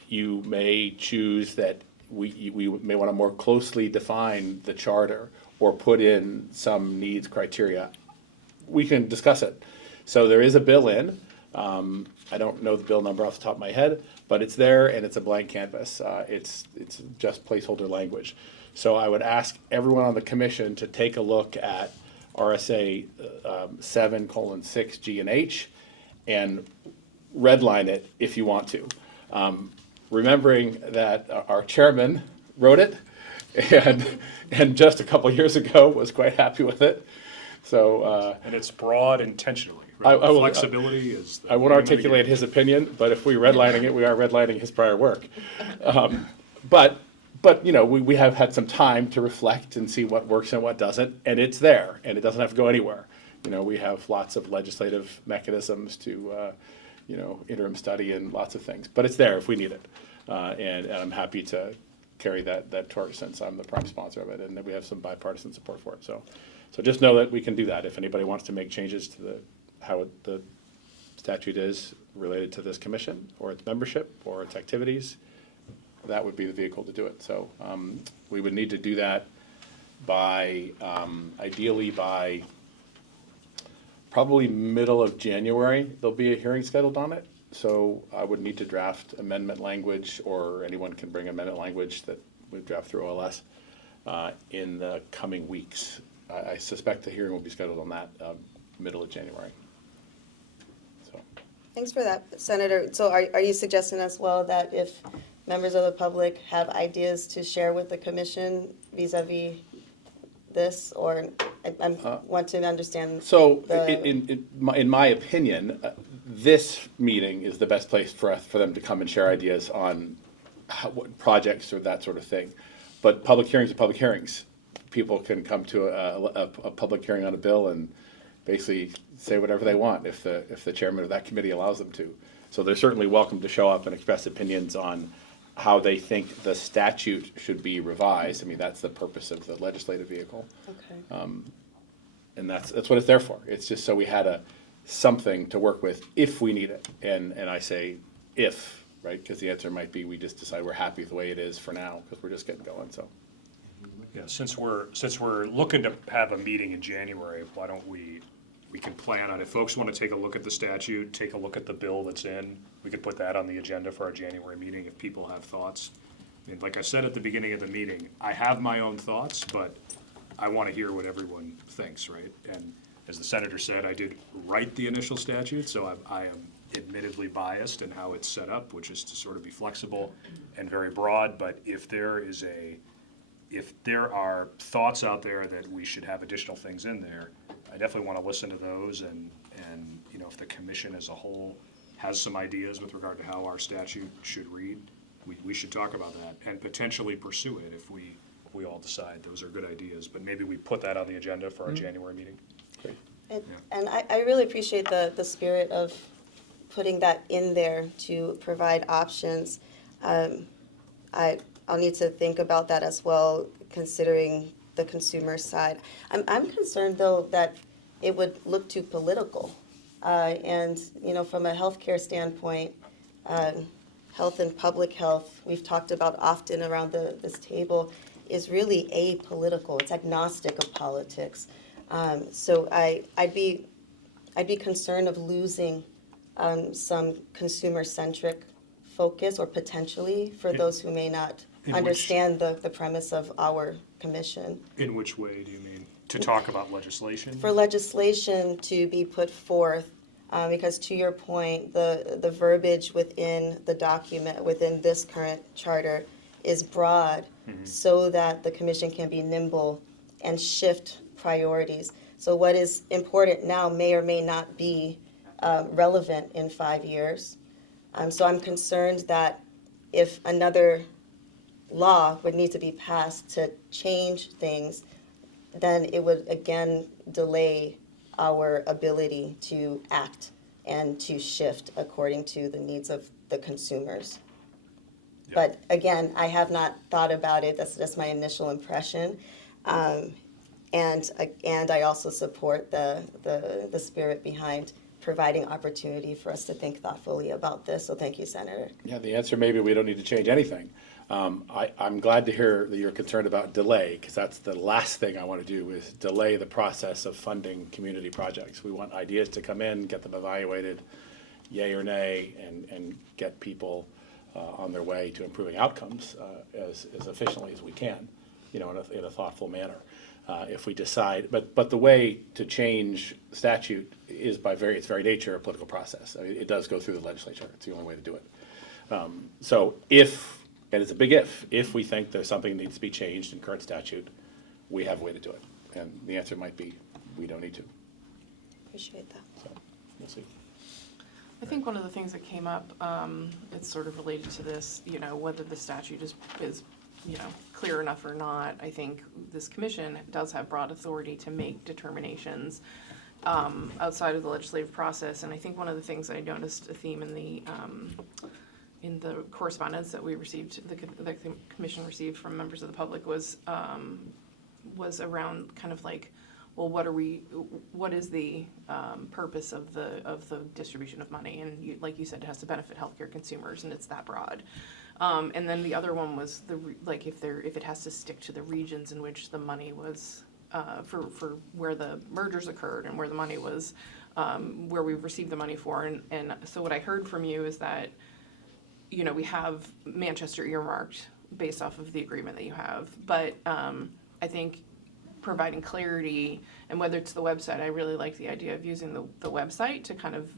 You may choose that we may want to more closely define the charter or put in some needs criteria. We can discuss it. So there is a bill in. I don't know the bill number off the top of my head, but it's there and it's a blank canvas. It's just placeholder language. So I would ask everyone on the commission to take a look at RSA 7:6 G and H and redline it if you want to. Remembering that our chairman wrote it and just a couple years ago was quite happy with it. So And it's broad intentionally. I Right? will- Flexibility is. I won't articulate his opinion, but if we're redlining it, we are redlining his prior work. But we have had some time to reflect and see what works and what doesn't, and it's there, and it doesn't have to go anywhere. We have lots of legislative mechanisms to, interim study and lots of things, but it's there if we need it. And I'm happy to carry that torch since I'm the prime sponsor of it, and that we have some bipartisan support for it. So just know that we can do that. If anybody wants to make changes to how the statute is related to this commission, or its membership, or its activities, that would be the vehicle to do it. So we would need to do that ideally by probably middle of January. There'll be a hearing scheduled on it. So I would need to draft amendment language, or anyone can bring amendment language that we draft through OLS in the coming weeks. I suspect the hearing will be scheduled on that middle of January. So. Thanks for that, Senator. So are you suggesting as well that if members of the public have ideas to share with the commission vis-a-vis this, or I want to understand? So, the- in my opinion, this meeting is the best place for them to come and share ideas on what projects or that sort of thing. But public hearings are public hearings. People can come to a public hearing on a bill and basically say whatever they want if the chairman of that committee allows them to. So they're certainly welcome to show up and express opinions on how they think the statute should be revised. I mean, that's the purpose of the legislative vehicle. Okay. And that's what it's there for. It's just so we had something to work with if we need it. And I say if, right? Because the answer might be we just decide we're happy with the way it is for now because we're just getting going. So. Yeah, since we're looking to have a meeting in January, why don't we can plan on, if folks want to take a look at the statute, take a look at the bill that's in, we could put that on the agenda for our January meeting if people have thoughts. I mean, like I said at the beginning of the meeting, I have my own thoughts, but I want to hear what everyone thinks, right? And as the senator said, I did write the initial statute, so I am admittedly biased in how it's set up, which is to sort of be flexible and very broad, but if there are thoughts out there that we should have additional things in there, I definitely want to listen to those, and if the commission as a whole has some ideas with regard to how our statute should read, we should talk about that and potentially pursue it if we all decide those are good ideas. But maybe we put that on the agenda for our January meeting. And I really appreciate the spirit of putting that in there to provide options. I'll need to think about that as well, considering the consumer side. I'm concerned, though, that it would look too political. And, from a healthcare standpoint, health and public health, we've talked about often around this table, is really apolitical. It's agnostic of politics. So I'd be concerned of losing some consumer-centric focus, or potentially for those who may not In understand the premise of our commission. In which way do you mean? To talk about legislation? for legislation to be put forth, because to your point, the verbiage within the document, within this current charter is broad, so that the commission can be nimble and shift priorities. So what is important now may or may not be relevant in 5 years. So I'm concerned that if another law would need to be passed to change things, then it would again delay our ability to act and to shift according to the needs of the consumers. But again, I have not thought about it. That's just my initial impression. And I also support the spirit behind providing opportunity for us to think thoughtfully about this. So thank you, Senator. Yeah, the answer may be we don't need to change anything. I'm glad to hear that you're concerned about delay, because that's the last thing I want to do is delay the process of funding community projects. We want ideas to come in, get them evaluated, yay or nay, and get people on their way to improving outcomes as efficiently as we can, in a thoughtful manner. If we decide, but the way to change statute is by its very nature a political process. I mean, it does go through the legislature. It's the only way to do it. So and it's a big if we think there's something that needs to be changed in current statute, we have a way to do it. And the answer might be, we don't need to. Appreciate that. So, we'll see. I think one of the things that came up, it's sort of related to this, whether the statute is clear enough or not. I think this commission does have broad authority to make determinations outside of the legislative process. And I think one of the things I noticed a theme in the correspondence that we received, the commission received from members of the public was around kind of like, well, what is the purpose of the distribution of money? And like you said, it has to benefit healthcare consumers, and it's that broad. And then the other one was if it has to stick to the regions in which the money was for where the mergers occurred and where the money was, where we received the money for. And so what I heard from you is that we have Manchester earmarked based off of the agreement that you have, but I think providing clarity, and whether it's the website, I really like the idea of using the website to kind of,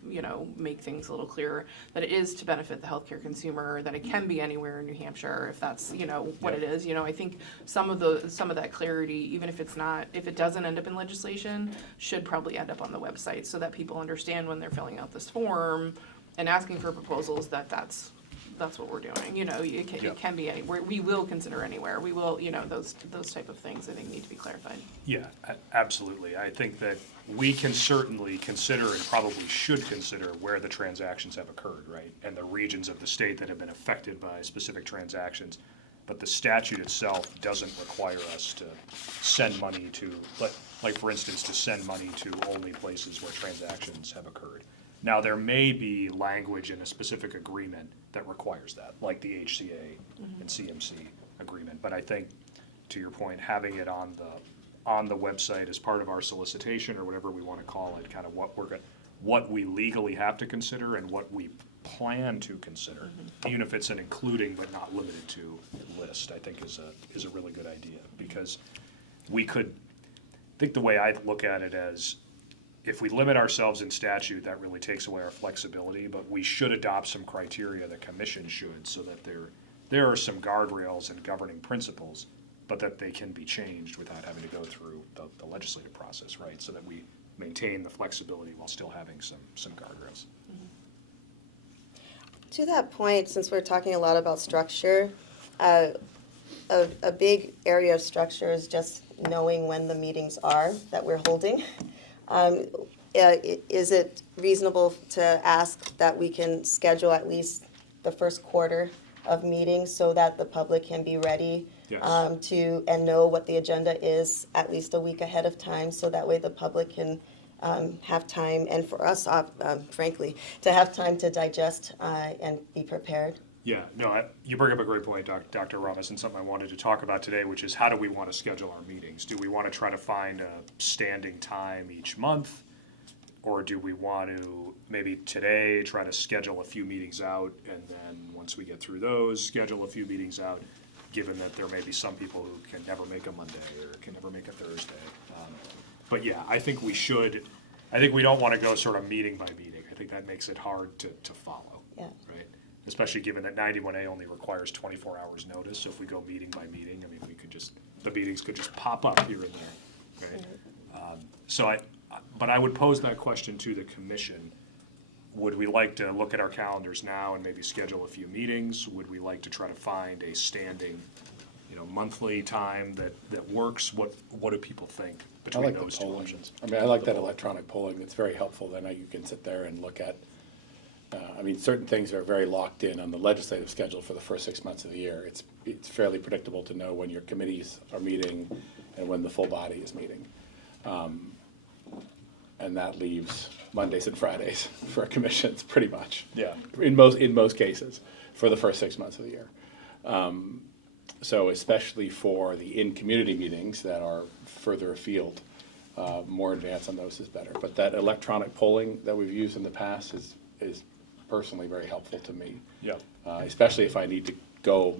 make things a little clearer, that it is to benefit the healthcare consumer, that it can be anywhere in New Hampshire, if that's, what it is. I think some of that clarity, even if it doesn't end up in legislation, should probably end up on the website, so that people understand when they're filling out this form and asking for proposals that's what we're doing. It can be anywhere. We will consider anywhere. We will, those type of things I think need to be clarified. Yeah, absolutely. I think that we can certainly consider and probably should consider where the transactions have occurred, right? And the regions of the state that have been affected by specific transactions. But the statute itself doesn't require us to send money to, like for instance, to send money to only places where transactions have occurred. Now, there may be language in a specific agreement that requires that, like the HCA and CMC agreement. But I think, to your point, having it on the website as part of our solicitation, or whatever we want to call it, kind of what we legally have to consider and what we plan to consider, even if it's an including but not limited to list, I think is a really good idea, because I think the way I look at it as, if we limit ourselves in statute, that really takes away our flexibility, but we should adopt some criteria, the commission should, so that there are some guardrails and governing principles, but that they can be changed without having to go through the legislative process, right? So that we maintain the flexibility while still having some guardrails. To that point, since we're talking a lot about structure, a big area of structure is just knowing when the meetings are that we're holding. Is it reasonable to ask that we can schedule at least the first quarter of meetings so that the public can be ready Yes. and know what the agenda is at least a week ahead of time, so that way the public can have time, and for us, frankly, to have time to digest and be prepared? Yeah, no, you bring up a great point, Dr. Ramas, and something I wanted to talk about today, which is how do we want to schedule our meetings? Do we want to try to find a standing time each month? Or do we want to maybe today try to schedule a few meetings out, and then once we get through those, schedule a few meetings out, given that there may be some people who can never make a Monday or can never make a Thursday? But yeah, I think we don't want to go sort of meeting by meeting. I think that makes it hard to follow. Yeah. Right? Especially given that 91A only requires 24 hours notice, so if we go meeting by meeting, I mean, the meetings could just pop up here and there, right? But I would pose that question to the commission. Would we like to look at our calendars now and maybe schedule a few meetings? Would we like to try to find a standing, monthly time that works? What do people think I between like the those two polling. options? I mean, I like that electronic polling. It's very helpful. Then you can sit there and look at, certain things are very locked in on the legislative schedule for the first 6 months of the year. It's fairly predictable to know when your committees are meeting and when the full body is meeting. And that leaves Mondays and Fridays for commissions, pretty much. Yeah. In most cases, for the first 6 months of the year. So especially for the in-community meetings that are further afield, more advance on those is better. But that electronic polling that we've used in the past is personally very helpful to me. Yeah. Especially if I need to go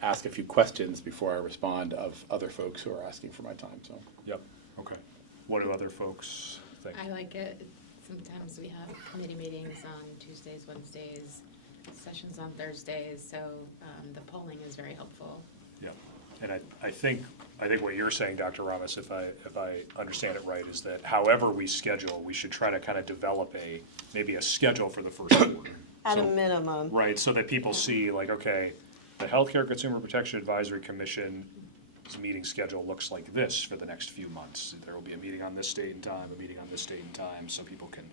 ask a few questions before I respond of other folks who are asking for my time, so. Yep, okay. What do other folks think? I like it. Sometimes we have committee meetings on Tuesdays, Wednesdays, sessions on Thursdays, so the polling is very helpful. Yep, and I think what you're saying, Dr. Ramas, if I understand it right, is that however we schedule, we should try to kind of develop maybe a schedule for the first quarter. At a So- minimum. Right, so that people see like, okay, the Healthcare Consumer Protection Advisory Commission's meeting schedule looks like this for the next few months. There will be a meeting on this date and time, a meeting on this date and time, so people can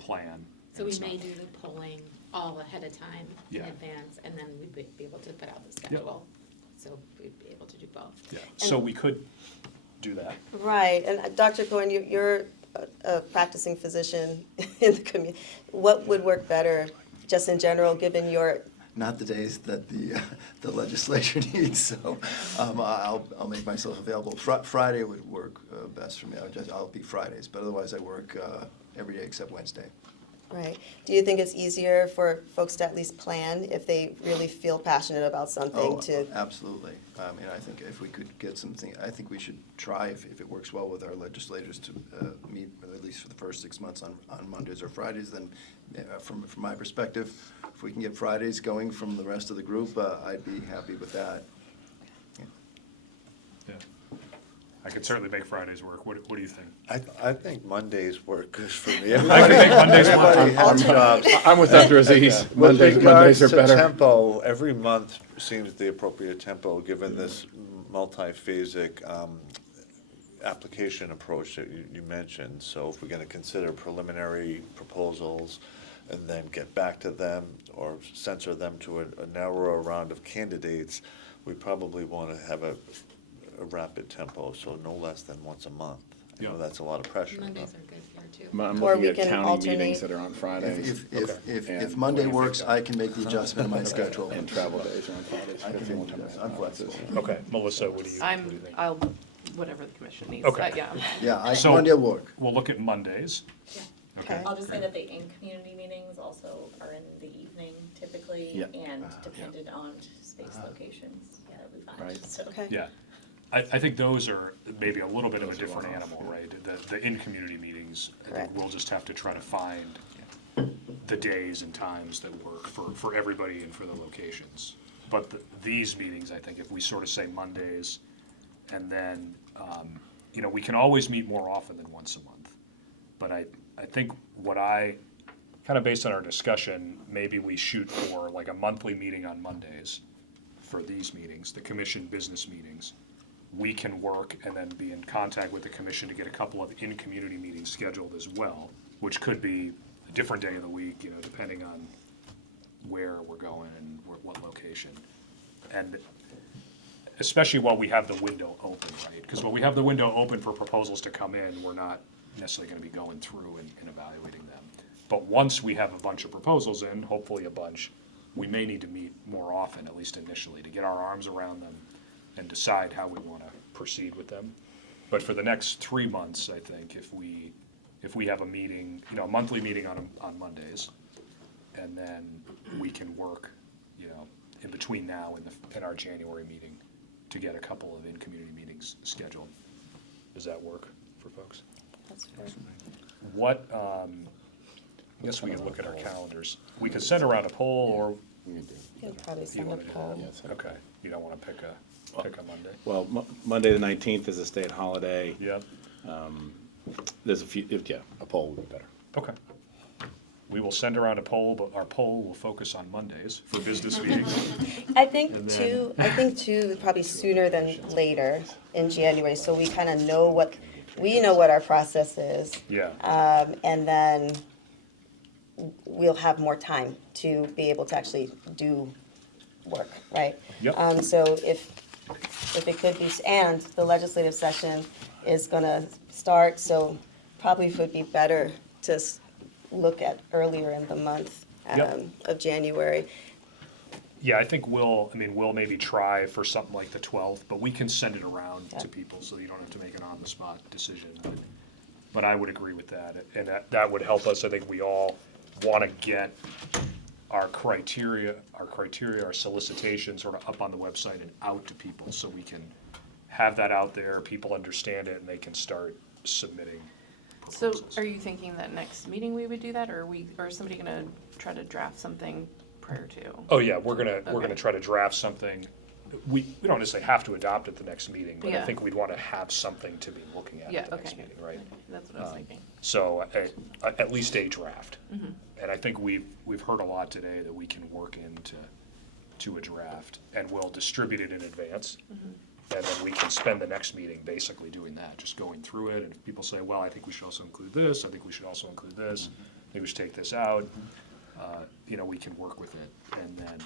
plan. So we and may stuff. do the polling all ahead of time in Yeah. advance, and then we'd be able to put out the schedule. So we'd be able to do both. Yeah, so we could do that. Right, and Dr. Cohen, you're a practicing physician in the community. What would work better, just in general, given your, Not the days that the legislature needs, so I'll make myself available. Friday would work best for me. I'll be Fridays, but otherwise I work every day except Wednesday. right? Do you think it's easier for folks to at least plan if they really feel passionate about something to? Absolutely. I mean, I think if we could get something, I think we should try, if it works well with our legislators, to meet at least for the first 6 months on Mondays or Fridays. Then, from my perspective, if we can get Fridays going from the rest of the group, I'd be happy with that. Yeah. I could certainly make Fridays work. What do you think? I think Mondays work good for me. I can make Mondays work. Everybody has jobs. I'm with Dr. Aziz. With Mondays regards are to better. tempo, every month seems the appropriate tempo, given this multi-phasic application approach that you mentioned. So if we're gonna consider preliminary proposals and then get back to them or censor them to a narrower round of candidates, we probably wanna have a rapid tempo, so no less than once a month. I know Yeah. that's a lot of pressure. Mondays but- are good here too. I'm Or looking we at can county alternate. meetings that are on Fridays. If And Monday what do you works, think, I can make the adjustment in my schedule. And travel days are on Fridays. I That's the can only do time that. I have I'm flexible. classes. Okay, Melissa, what do you think? I'll, whatever the commission needs. Okay. Yeah. Yeah, So- Monday will work. We'll look at Mondays. Okay. I'll just say that the in-community meetings also are in the evening typically, Yeah. and dependent on space locations that we find, Right. so. Okay. Yeah. I think those are maybe a little bit of a different animal, right? The in-community meetings, I think Correct. we'll just have to try to find the days and times that work for everybody and for the locations. But these meetings, I think if we sort of say Mondays, and then, we can always meet more often than once a month. But I think kind of based on our discussion, maybe we shoot for like a monthly meeting on Mondays for these meetings, the commission business meetings. We can work and then be in contact with the commission to get a couple of in-community meetings scheduled as well, which could be a different day of the week, depending on where we're going and what location. And especially while we have the window open, right? Because when we have the window open for proposals to come in, we're not necessarily going to be going through and evaluating them. But once we have a bunch of proposals in, hopefully a bunch, we may need to meet more often, at least initially, to get our arms around them and decide how we want to proceed with them. But for the next 3 months, I think, if we have a meeting, a monthly meeting on Mondays, and then we can work, in between now and our January meeting to get a couple of in-community meetings scheduled. Does that work? for folks. That's fair. What, I guess we could look at our calendars. We could send around a poll, or, You can probably you send a wanna do poll. Yes. okay, you don't want to pick a Monday? Well, Monday the 19th is a state holiday. Yep, There's a few, a poll would be better. okay. We will send around a poll, but our poll will focus on Mondays for business meetings. I think And too, probably sooner than later in January, so we kind of know what our process is. Yeah, And then we'll have more time to be able to actually do work, right? Yep. So if it could be, and the legislative session is gonna start, so probably would be better to look at earlier in the month Yep. of January. yeah, I think we'll maybe try for something like the 12th, but we can send it around Yeah. to people, so you don't have to make an on-the-spot decision. But I would agree with that, and that would help us. I think we all want to get our criteria, our solicitation sort of up on the website and out to people, so we can have that out there, people understand it, and they can start submitting So proposals. are you thinking that next meeting we would do that, or is somebody gonna try to draft something prior to? Oh, yeah, we're gonna Okay. try to draft something. We don't necessarily have to adopt at the next meeting, but I Yeah. think we'd want to have something to be looking at Yeah, the next okay. meeting, right? That's what I was thinking. So at least a draft. And I think we've heard a lot today that we can work to a draft, and we'll distribute it in advance. And then we can spend the next meeting basically doing that, just going through it. And if people say, well, I think we should also include this, I think we should also include this, I think we should take this out, we can work with it. And then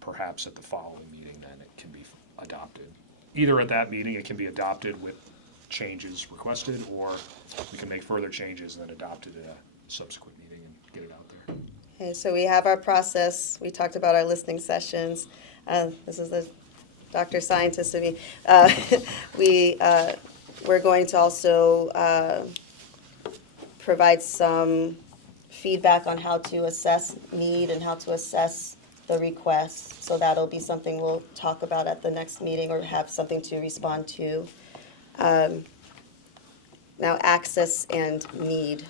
perhaps at the following meeting, then it can be adopted. Either at that meeting, it can be adopted with changes requested, or we can make further changes and then adopt it at a subsequent meeting and get it out there. Okay, so we have our process, we talked about our listening sessions. This is the Dr. Scientist of me. We're going to also provide some feedback on how to assess need and how to assess the requests. So that'll be something we'll talk about at the next meeting or have something to respond to. Now, access and need.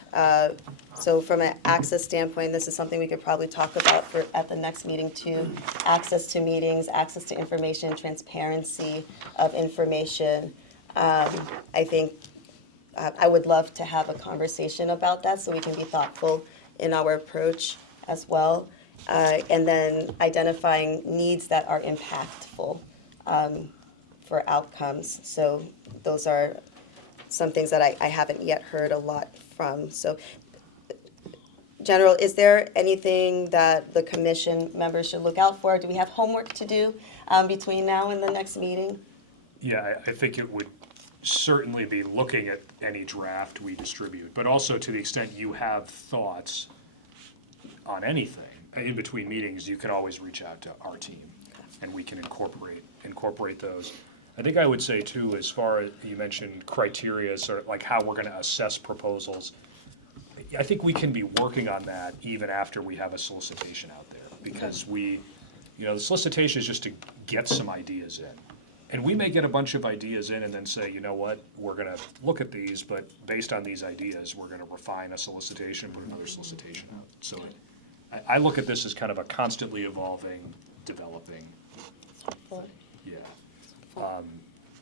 So from an access standpoint, this is something we could probably talk about at the next meeting too. Access to meetings, access to information, transparency of information. I think I would love to have a conversation about that so we can be thoughtful in our approach as well. And then identifying needs that are impactful for outcomes. So those are some things that I haven't yet heard a lot from. So, General, is there anything that the commission members should look out for? Do we have homework to do between now and the next meeting? Yeah, I think it would certainly be looking at any draft we distribute, but also to the extent you have thoughts on anything in between meetings, you can always reach out to our team, and we can incorporate those. I think I would say too, as far as you mentioned criteria, sort of like how we're gonna assess proposals, I think we can be working on that even after we have a solicitation out there, because the solicitation is just to get some ideas in. And we may get a bunch of ideas in and then say, you know what, we're gonna look at these, but based on these ideas, we're gonna refine a solicitation, put another solicitation out. So I look at this as kind of a constantly evolving, developing, yeah.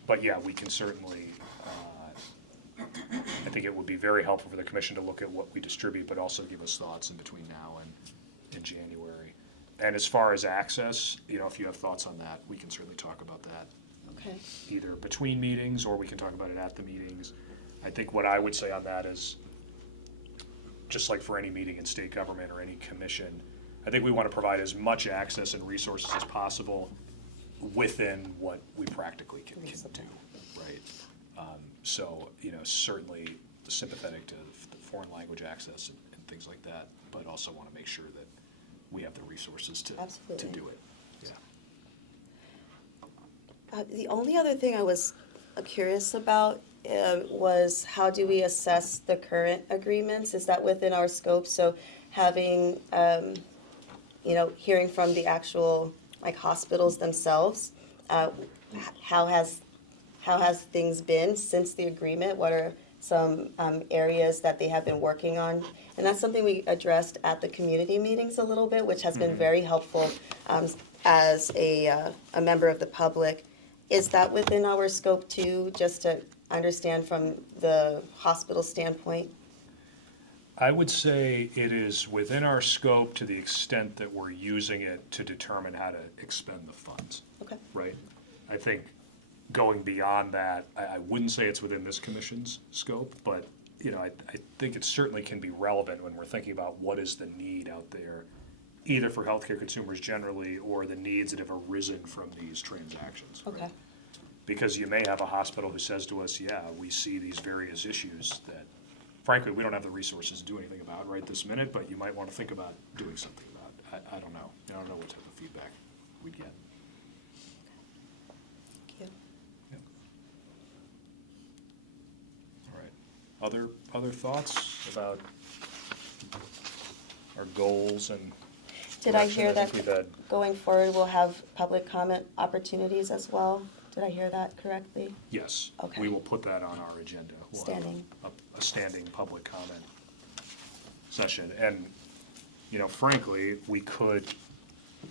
But yeah, we can certainly, I think it would be very helpful for the commission to look at what we distribute, but also give us thoughts in between now and January. And as far as access, if you have thoughts on that, we can certainly talk about that. Okay. Either between meetings, or we can talk about it at the meetings. I think what I would say on that is, just like for any meeting in state government or any commission, I think we want to provide as much access and resources as possible within what we practically can do, right? So, certainly sympathetic to the foreign language access and things like that, but also want to make sure that we have the resources to Absolutely. do it. Yeah. The only other thing I was curious about was how do we assess the current agreements? Is that within our scope? So having, hearing from the actual hospitals themselves, how has things been since the agreement? What are some areas that they have been working on. And that's something we addressed at the community meetings a little bit, which has been very helpful as a member of the public. Is that within our scope too, just to understand from the hospital standpoint? I would say it is within our scope to the extent that we're using it to determine how to expend the funds, Okay. right? I think going beyond that, I wouldn't say it's within this commission's scope, but, you know, I think it certainly can be relevant when we're thinking about what is the need out there, either for healthcare consumers generally or the needs that have arisen from these transactions. right? Okay. Because you may have a hospital who says to us, yeah, we see these various issues that frankly, we don't have the resources to do anything about right this minute, but you might want to think about doing something about. I don't know. I don't know what type of feedback we'd get. Thank you. Yep. All right. Other thoughts about our goals and Did I direction? hear that think we've had going forward, we'll have public comment opportunities as well? Did I hear that correctly? yes. Okay. We will put that on our agenda. We'll have Standing. a standing public comment session. And, you know, frankly, we could,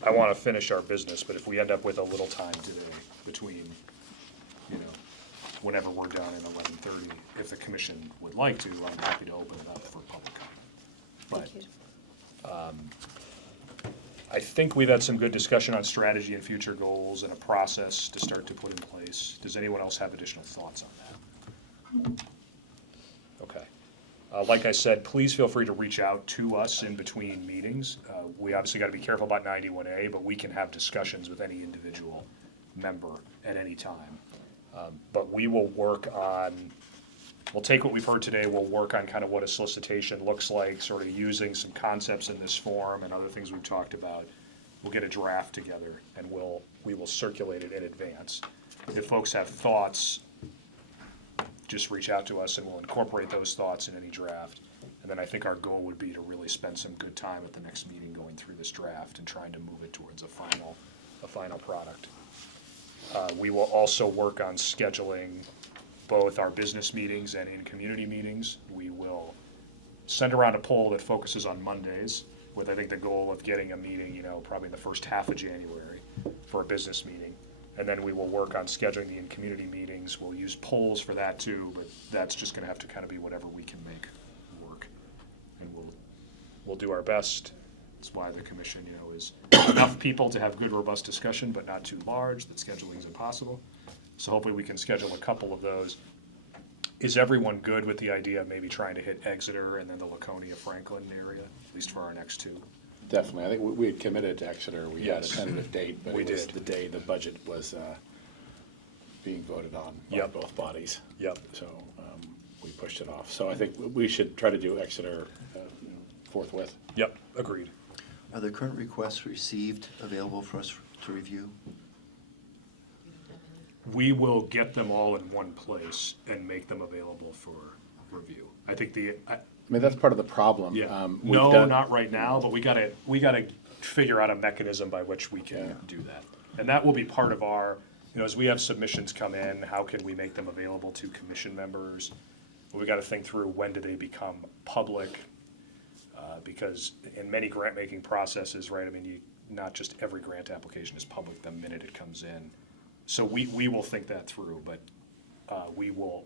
I want to finish our business, but if we end up with a little time today between, you know, whenever we're done at 11:30, if the commission would like to, I'm happy to open it up for public comment. But Thank you. I think we've had some good discussion on strategy and future goals and a process to start to put in place. Does anyone else have additional thoughts on that? Okay. Like I said, please feel free to reach out to us in between meetings. We obviously got to be careful about 91A, but we can have discussions with any individual member at any time. But we will work on, we'll take what we've heard today, we'll work on kind of what a solicitation looks like, sort of using some concepts in this form and other things we've talked about. We'll get a draft together and we will circulate it in advance. If folks have thoughts, just reach out to us and we'll incorporate those thoughts in any draft. And then I think our goal would be to really spend some good time at the next meeting going through this draft and trying to move it towards a final product. We will also work on scheduling both our business meetings and in-community meetings. We will send around a poll that focuses on Mondays, with I think the goal of getting a meeting, you know, probably in the first half of January for a business meeting. And then we will work on scheduling the in-community meetings. We'll use polls for that too, but that's just gonna have to kind of be whatever we can make work. And we'll do our best. That's why the commission, you know, is enough people to have good, robust discussion, but not too large, that scheduling is impossible. So hopefully we can schedule a couple of those. Is everyone good with the idea of maybe trying to hit Exeter and then the Laconia Franklin area, at least for our next two? Definitely. I think we had committed to Exeter. We had a Yes. tentative date, but We it was did. the day the budget was being voted on by Yep. both bodies. Yep. So we pushed it off. So I think we should try to do Exeter forthwith. Yep, agreed. Are the current requests received available for us to review? We will get them all in one place and make them available for review. I think I mean, that's part of the problem. yeah, We've no, done- not right now, but we gotta figure out a mechanism by which we can Yeah. do that. And that will be part of our, you know, as we have submissions come in, how can we make them available to commission members? We gotta think through, when do they become public? Because in many grant-making processes, right, I mean, not just every grant application is public the minute it comes in. So we will think that through, but we will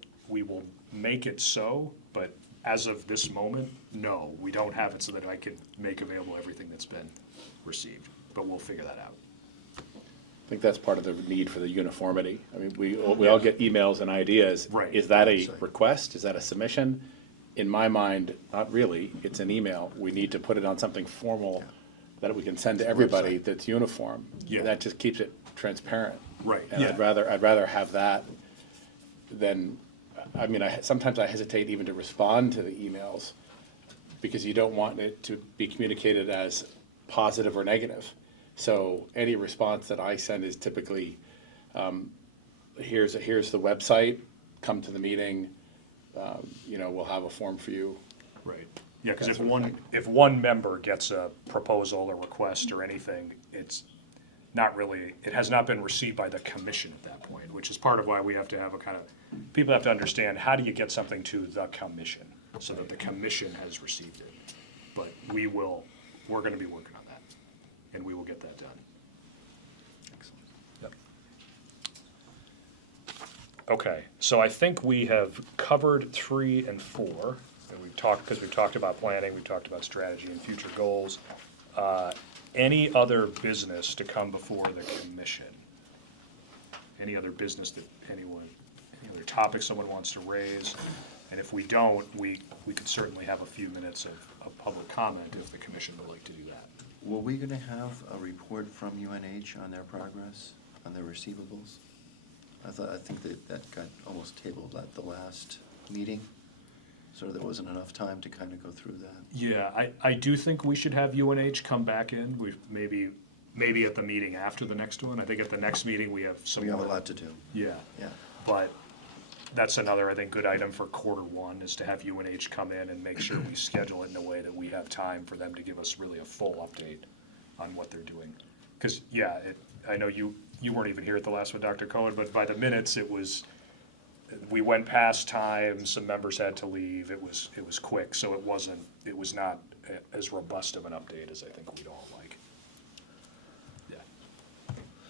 make it so, but as of this moment, no, we don't have it so that I can make available everything that's been received, but we'll figure that out. I think that's part of the need for the uniformity. I mean, we all get emails and ideas. Right. Is that a Sorry. request? Is that a submission? In my mind, not really. It's an email. We need to put it on something formal that we can send to everybody that's uniform. Yeah. That just keeps it transparent. Right, And yeah. I'd rather have that than, I mean, sometimes I hesitate even to respond to the emails because you don't want it to be communicated as positive or negative. So any response that I send is typically, here's the website, come to the meeting, you know, we'll have a form for you. Right. Yeah, because That if sort of one member gets a proposal or request or anything, not really, it has not been received by the commission at that point, which is part of why we have to have a kind of, people have to understand, how do you get something to the commission so that the commission has received it? But we're gonna be working on that, and we will get that done. Yep. Okay, so I think we have covered 3 and 4, and we've talked about planning, we've talked about strategy and future goals. Any other business to come before the commission? Any other business that any other topic someone wants to raise? And if we don't, we could certainly have a few minutes of public comment if the commission would like to do that. Were we gonna have a report from UNH on their progress, on their receivables? I think that got almost tabled at the last meeting, so there wasn't enough time to kind of go through that. Yeah, I do think we should have UNH come back in. We maybe at the meeting after the next one. I think at the next meeting we have some We have a more. lot to do. Yeah. Yeah. But that's another, I think, good item for Q1 is to have UNH come in and make sure we schedule it in a way that we have time for them to give us really a full update on what they're doing. Because, yeah, I know you weren't even here at the last one, Dr. Cohen, but by the minutes, we went past time, some members had to leave, it was quick, so it was not as robust of an update as I think we'd all like.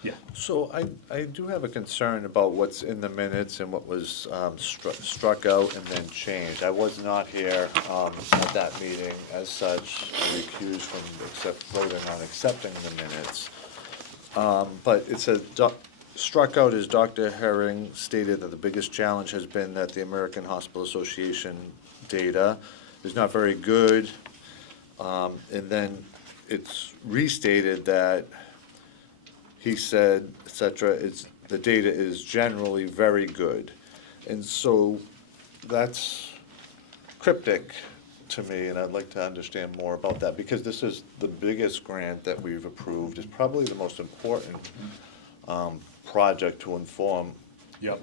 Yeah. So I do have a concern about what's in the minutes and what was struck out and then changed. I was not here at that meeting as such, recused from voting on accepting the minutes. But it says, struck out is Dr. Herring stated that the biggest challenge has been that the American Hospital Association data is not very good. And then it's restated that he said, et cetera, the data is generally very good. And so that's cryptic to me, and I'd like to understand more about that, because this is the biggest grant that we've approved. It's probably the most important project to inform, Yep.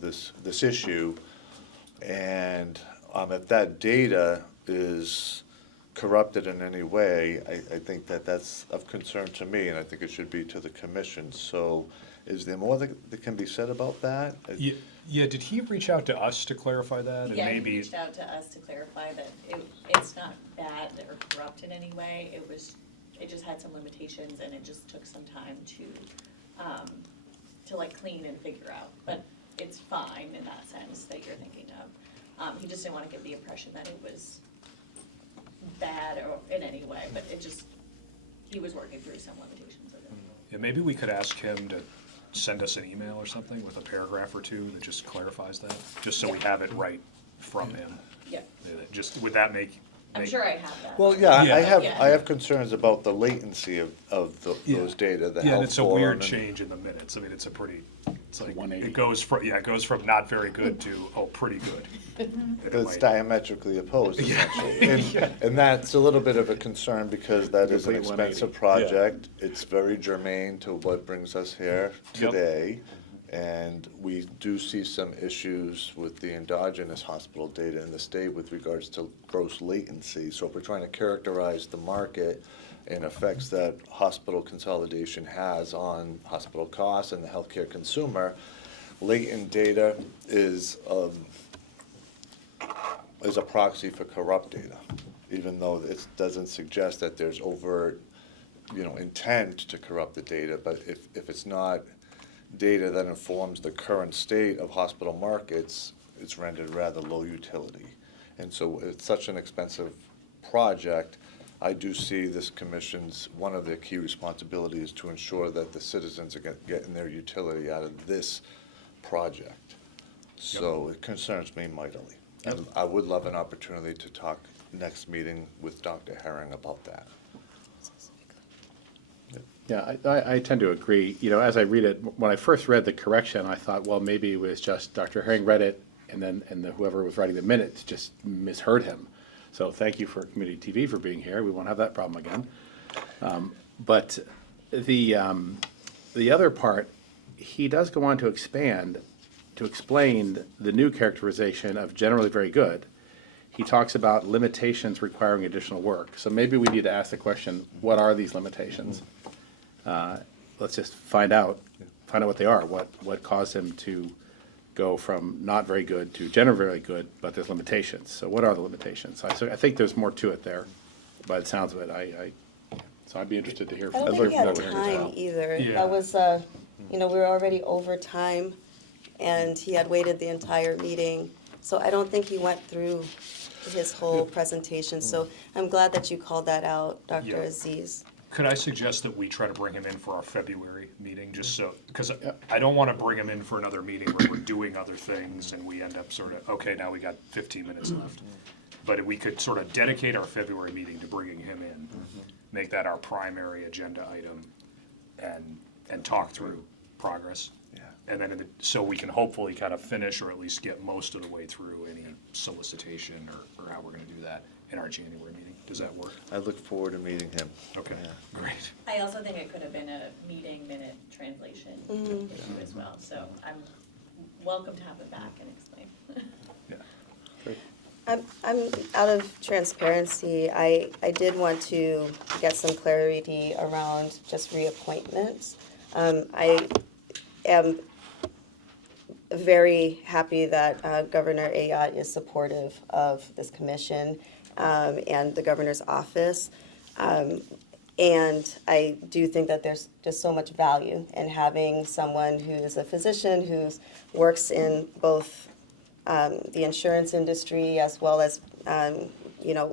this issue. And if that data is corrupted in any way, I think that's of concern to me, and I think it should be to the commission. So is there more that can be said about that? Yeah, did he reach out to us to clarify that? And Yeah, he maybe reached out to us to clarify that it's not bad or corrupt in any way. It just had some limitations, and it just took some time to like clean and figure out. But it's fine in that sense that you're thinking of. He just didn't want to give the impression that it was bad or in any way, but he was working through some limitations of it. Yeah, maybe we could ask him to send us an email or something with a paragraph or two that just clarifies that, just so we have it right from him. Yeah, Would that make? I'm sure I have that. Well, yeah, Yeah. I have concerns about the latency of those data, the Yeah, and health it's a forum weird and- change in the minutes. I mean, it's like, 180. it goes from not very good to, pretty good. But it's diametrically opposed essentially. And that's a little bit of a concern because that is an Complete 180. expensive project. It's very germane to what brings us here Yep. today. And we do see some issues with the endogenous hospital data in the state with regards to gross latency. So if we're trying to characterize the market and effects that hospital consolidation has on hospital costs and the healthcare consumer, latent data is a proxy for corrupt data, even though it doesn't suggest that there's overt, intent to corrupt the data. But if it's not data that informs the current state of hospital markets, it's rendered rather low utility. And so it's such an expensive project. I do see this commission's, one of their key responsibilities to ensure that the citizens are getting their utility out of this project. So it concerns me mightily. And I would love an opportunity to talk next meeting with Dr. Herring about that. Yeah, I tend to agree. As I read it, when I first read the correction, I thought, well, maybe it was just Dr. Herring read it, and then whoever was writing the minutes just misheard him. So thank you for Community TV for being here. We won't have that problem again. But the other part, he does go on to expand, to explain the new characterization of generally very good. He talks about limitations requiring additional work. So maybe we need to ask the question, what are these limitations? let's just find out what they are, what caused him to go from not very good to generally very good, but there's limitations. So what are the limitations? I think there's more to it there, by the sounds of it. So I'd be interested to hear I from don't you. think he had time either. Yeah. That was, we were already over time, and he had waited the entire meeting. So I don't think he went through his whole presentation. So I'm glad that you called that out, Dr. Yeah. Aziz. Could I suggest that we try to bring him in for our February meeting, just so, because I don't want to bring him in for another meeting where we're doing other things and we end up sort of, okay, now we got 15 minutes left. But we could sort of dedicate our February meeting to bringing him in, make that our primary agenda item, and talk through progress. Yeah. And then, so we can hopefully kind of finish or at least get most of the way through any solicitation or how we're going to do that in our January meeting. Does that work? I look forward to meeting him. Okay, Yeah. great. I also think it could have been a meeting minute translation issue as well, so I'm welcome to have it back and explain. Yeah. I'm out of transparency. I did want to get some clarity around just reappointments. I am very happy that Governor Ayotte is supportive of this commission and the governor's office. And I do think that there's just so much value in having someone who is a physician, who works in both the insurance industry as well as,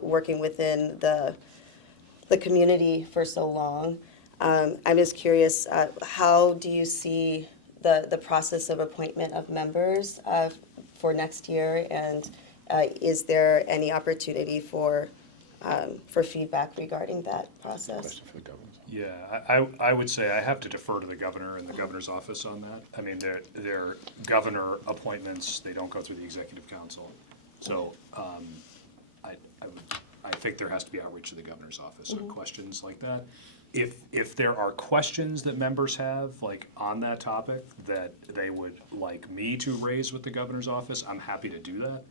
working within the community for so long. I'm just curious, how do you see the process of appointment of members for next year? And is there any opportunity for feedback regarding that process? Question for the governor. Yeah, I would say I have to defer to the governor and the governor's office on that. I mean, they're governor appointments, they don't go through the executive council. So I think there has to be outreach to the governor's office on questions like that. If there are questions that members have, like on that topic, that they would like me to raise with the governor's office, I'm happy to do that.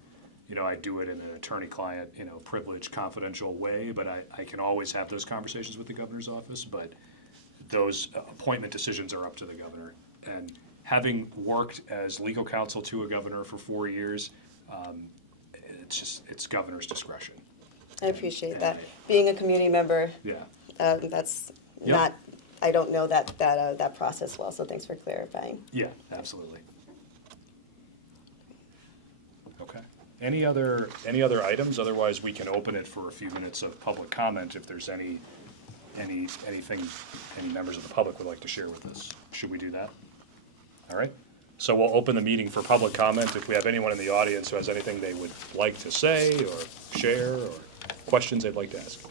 I do it in an attorney-client, privileged, confidential way, but I can always have those conversations with the governor's office, but those appointment decisions are up to the governor. And having worked as legal counsel to a governor for 4 years, it's governor's discretion. I appreciate that. Being a community member, Yeah. that's not, I don't know that process well, so thanks for clarifying. Yeah, absolutely. Okay. Any other items? Otherwise, we can open it for a few minutes of public comment if there's anything any members of the public would like to share with us. Should we do that? All right. So we'll open the meeting for public comment. If we have anyone in the audience who has anything they would like to say or share or questions they'd like to ask.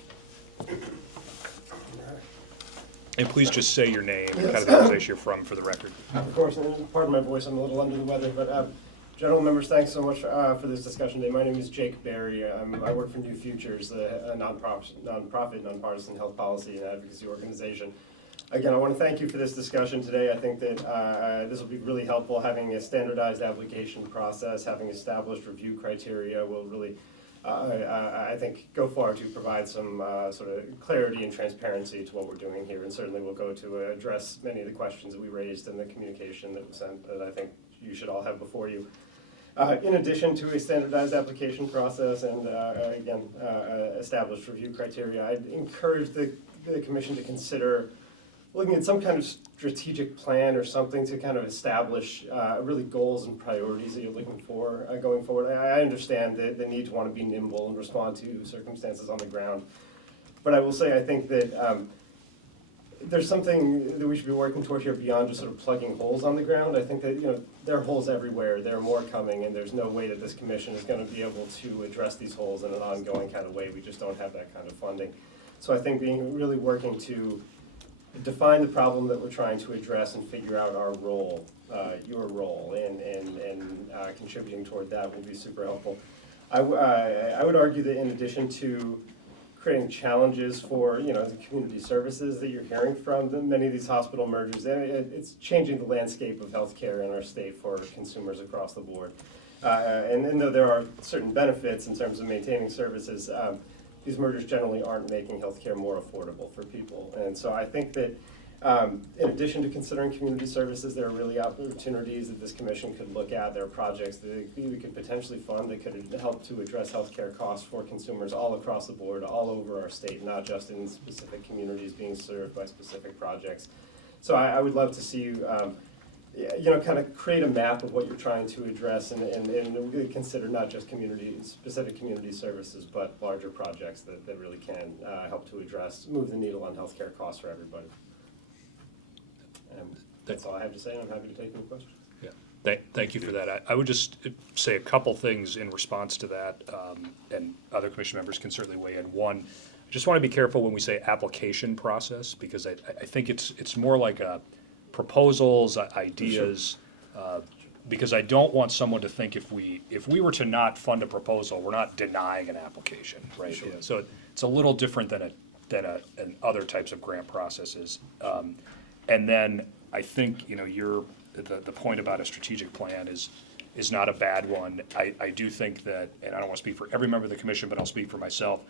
And please just say your name and kind of the organization you're from for the record. Of course, and pardon my voice, I'm a little under the weather, but general members, thanks so much for this discussion today. My name is Jake Berry. I work for New Futures, a nonprofit, nonpartisan health policy and advocacy organization. Again, I want to thank you for this discussion today. I think that this will be really helpful. Having a standardized application process, having established review criteria will really, I think, go far to provide some sort of clarity and transparency to what we're doing here. And certainly will go to address many of the questions that we raised in the communication that was sent that I think you should all have before you. In addition to a standardized application process and, established review criteria, I'd encourage the commission to consider looking at some kind of strategic plan or something to kind of establish really goals and priorities that you're looking for going forward. I understand the need to want to be nimble and respond to circumstances on the ground. But I will say I think that there's something that we should be working toward here beyond just sort of plugging holes on the ground. I think that there are holes everywhere. There are more coming, and there's no way that this commission is going to be able to address these holes in an ongoing kind of way. We just don't have that kind of funding. So I think really working to define the problem that we're trying to address and figure out our role, your role, and contributing toward that will be super helpful. I would argue that in addition to creating challenges for the community services that you're hearing from many of these hospital mergers, it's changing the landscape of healthcare in our state for consumers across the board. And though there are certain benefits in terms of maintaining services, these mergers generally aren't making healthcare more affordable for people. And so I think that In addition to considering community services, there are really opportunities that this commission could look at. There are projects that we could potentially fund that could help to address healthcare costs for consumers all across the board, all over our state, not just in specific communities being served by specific projects. So I would love to see you, kind of create a map of what you're trying to address and really consider not just specific community services, but larger projects that really can help to move the needle on healthcare costs for everybody. That's all I have to say, and I'm happy to take any questions. Yeah, thank you for that. I would just say a couple things in response to that, and other commission members can certainly weigh in. One, I just want to be careful when we say application process, because I think it's more like proposals, ideas, because I don't want someone to think if we were to not fund a proposal, we're not denying an application, right? Sure. So it's a little different than other types of grant processes. And then I think, the point about a strategic plan is not a bad one. I do think that, and I don't want to speak for every member of the commission, but I'll speak for myself.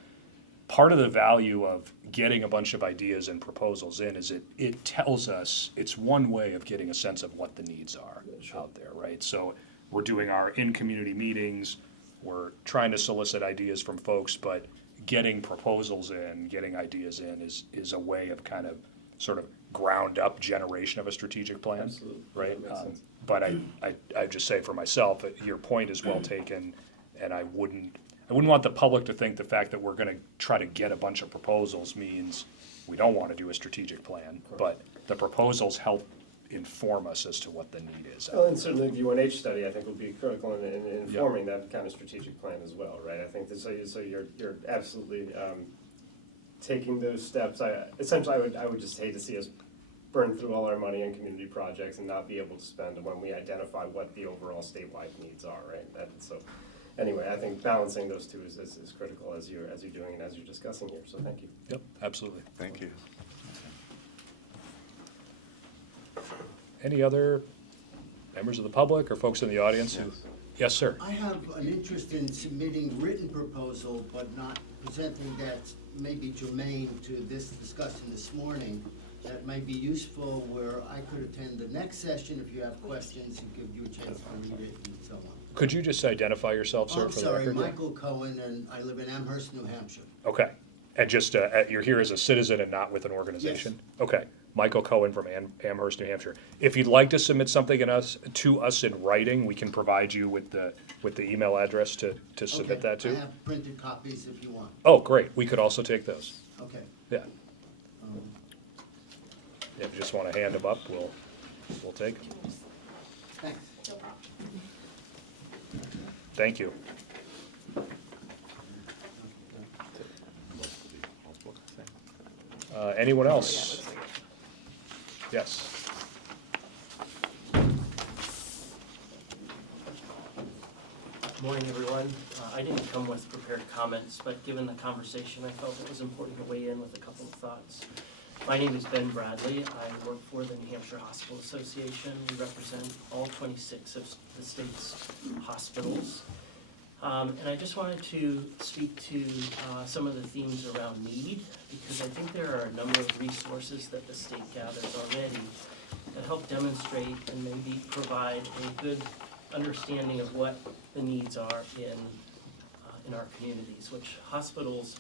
Part of the value of getting a bunch of ideas and proposals in is it tells us, it's one way of getting a sense of what the needs are out there, right? So we're doing our in-community meetings, we're trying to solicit ideas from folks, but getting proposals in, getting ideas in is a way of kind of sort of ground up generation of a strategic plan. Absolutely. Right? That makes sense. But I just say for myself, your point is well taken, and I wouldn't want the public to think the fact that we're gonna try to get a bunch of proposals means we don't wanna do a strategic plan, but the proposals help inform us as to what the need is. Well, and certainly the UNH study, I think, will be critical in informing that kind of strategic plan as well, right? I think that, so you're absolutely taking those steps. Essentially, I would just hate to see us burn through all our money in community projects and not be able to spend them when we identify what the overall statewide needs are, right? So anyway, I think balancing those two is critical as you're doing and as you're discussing here, so thank you. Yep, absolutely. Thank you. Any other members of the public or folks in the audience who? Yes, sir. I have an interest in submitting written proposal, but not presenting that may be germane to this discussion this morning. That may be useful where I could attend the next session if you have questions and give you a chance to read it and so on. Could you just identify yourself, sir, I'm for the sorry, record? Michael Cohen, and I live in Amherst, New Hampshire. Okay, and just, you're here as a citizen and not with an organization? Okay, Michael Cohen from Amherst, New Hampshire. If you'd like to submit something to us in writing, we can provide you with the email address to submit that to. I have printed copies if you want. Oh, great, we could also take those, Okay. yeah. If you just want to hand them up, we'll take them. Thanks. Thank you. Anyone else? Yes. Morning, everyone. I didn't come with prepared comments, but given the conversation, I felt it was important to weigh in with a couple of thoughts. My name is Ben Bradley. I work for the New Hampshire Hospital Association. We represent all 26 of the state's hospitals. And I just wanted to speak to some of the themes around need, because I think there are a number of resources that the state gathers already that help demonstrate and maybe provide a good understanding of what the needs are in our communities, which hospitals,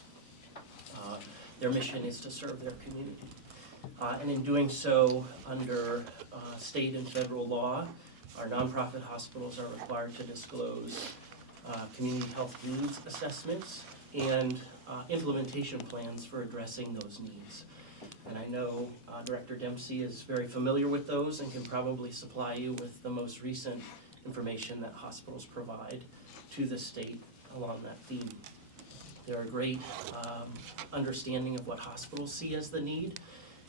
their mission is to serve their community. And in doing so, under state and federal law, our nonprofit hospitals are required to disclose community health needs assessments and implementation plans for addressing those needs. And I know Director Dempsey is very familiar with those and can probably supply you with the most recent information that hospitals provide to the state along that theme. They're a great understanding of what hospitals see as the need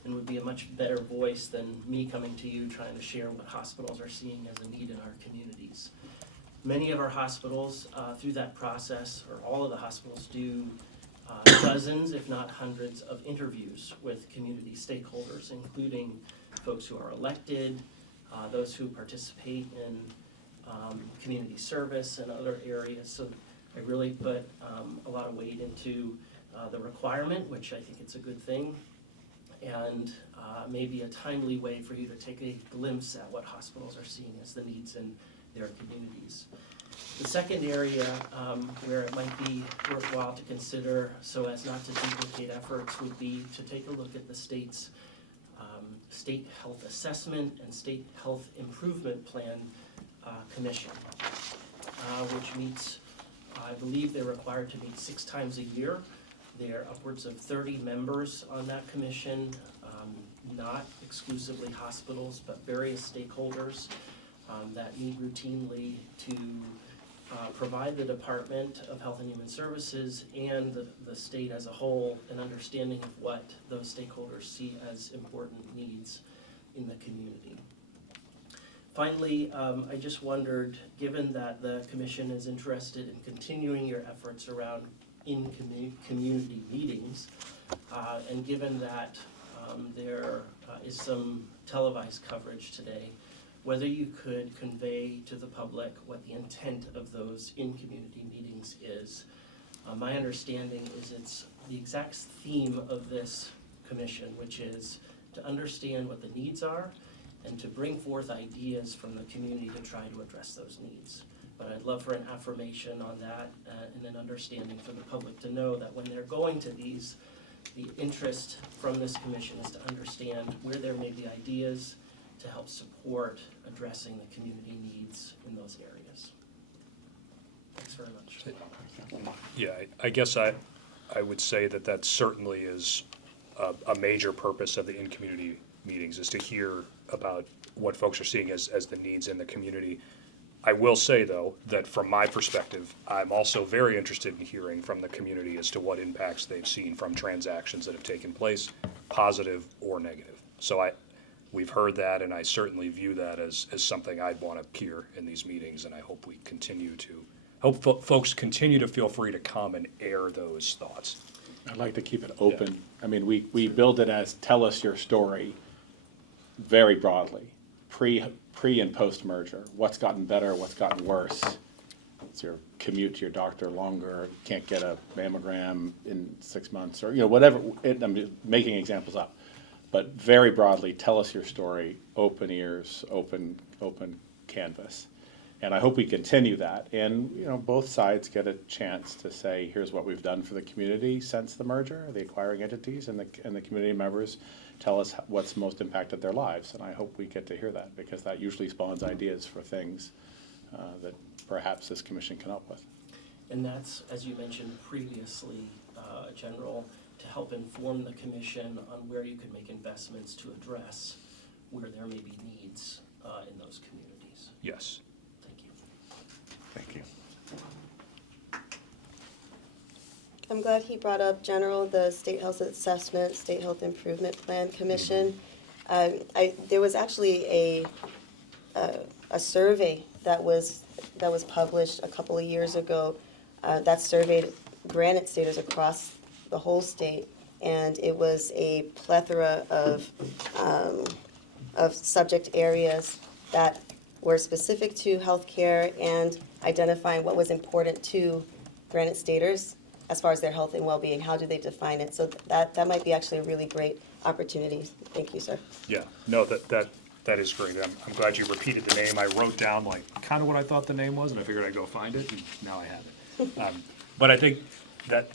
and would be a much better voice than me coming to you trying to share what hospitals are seeing as a need in our communities. Many of our hospitals, through that process, or all of the hospitals, do dozens, if not hundreds, of interviews with community stakeholders, including folks who are elected, those who participate in community service and other areas. So I really put a lot of weight into the requirement, which I think it's a good thing, and maybe a timely way for you to take a glimpse at what hospitals are seeing as the needs in their communities. The second area where it might be worthwhile to consider so as not to duplicate efforts would be to take a look at the state's State Health Assessment and State Health Improvement Plan Commission, which meets, I believe they're required to meet 6 times a year. There are upwards of 30 members on that commission, not exclusively hospitals, but various stakeholders that meet routinely to provide the Department of Health and Human Services and the state as a whole an understanding of what those stakeholders see as important needs in the community. Finally, I just wondered, given that the commission is interested in continuing your efforts around community meetings, and given that there is some televised coverage today, whether you could convey to the public what the intent of those in-community meetings is. My understanding is it's the exact theme of this commission, which is to understand what the needs are and to bring forth ideas from the community to try to address those needs. But I'd love for an affirmation on that and an understanding for the public to know that when they're going to these, the interest from this commission is to understand where there may be ideas to help support addressing the community needs in those areas. Thanks very much. Yeah, I guess I would say that certainly is a major purpose of the in-community meetings, is to hear about what folks are seeing as the needs in the community. I will say, though, that from my perspective, I'm also very interested in hearing from the community as to what impacts they've seen from transactions that have taken place, positive or negative. So we've heard that, and I certainly view that as something I'd want to hear in these meetings, and I hope we continue to, folks continue to feel free to come and air those thoughts. I'd like to keep it open. I mean, we build it as tell us your story very broadly, pre and post merger. What's gotten better, what's gotten worse? Is your commute to your doctor longer? Can't get a mammogram in 6 months, or whatever. I'm just making examples up, but very broadly, tell us your story. Open ears, open canvas, and I hope we continue that. And both sides get a chance to say, here's what we've done for the community since the merger, the acquiring entities, and the community members tell us what's most impacted their lives. And I hope we get to hear that, because that usually spawns ideas for things that perhaps this commission can help with. And that's, as you mentioned previously, General, to help inform the commission on where you could make investments to address where there may be needs in those communities. Yes. Thank you. Thank you. I'm glad he brought up, General, the State Health Assessment, State Health Improvement Plan Commission. There was actually a survey that was published a couple of years ago that surveyed Granite Staters across the whole state, and it was a plethora of subject areas that were specific to healthcare and identifying what was important to Granite Staters as far as their health and well-being. How do they define it? So that might be actually a really great opportunity. Thank you, sir. Yeah, no, that is great. I'm glad you repeated the name. I wrote down kind of what I thought the name was, and I figured I'd go find it, and now I have it. But I think that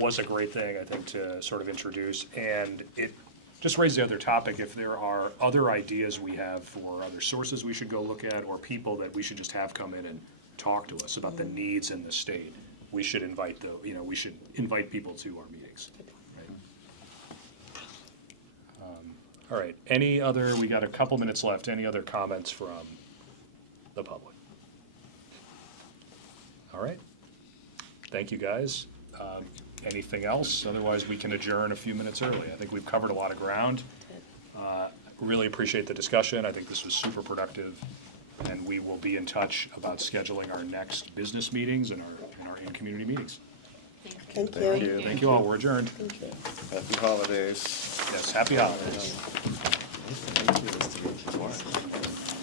was a great thing, I think, to sort of introduce, and it just raised the other topic. If there are other ideas we have for other sources we should go look at, or people that we should just have come in and talk to us about the needs in the state, we should invite we should invite people to our meetings. Right? All right, we got a couple minutes left. Any other comments from the public? All right, thank you, guys. Anything else? Otherwise, we can adjourn a few minutes early. I think we've covered a lot of ground. Really appreciate the discussion. I think this was super productive, and we will be in touch about scheduling our next business meetings and our in-community meetings. Thank you. Thank you. Thank you all. We're adjourned. Happy holidays. Yes, happy holidays. Nice to meet you.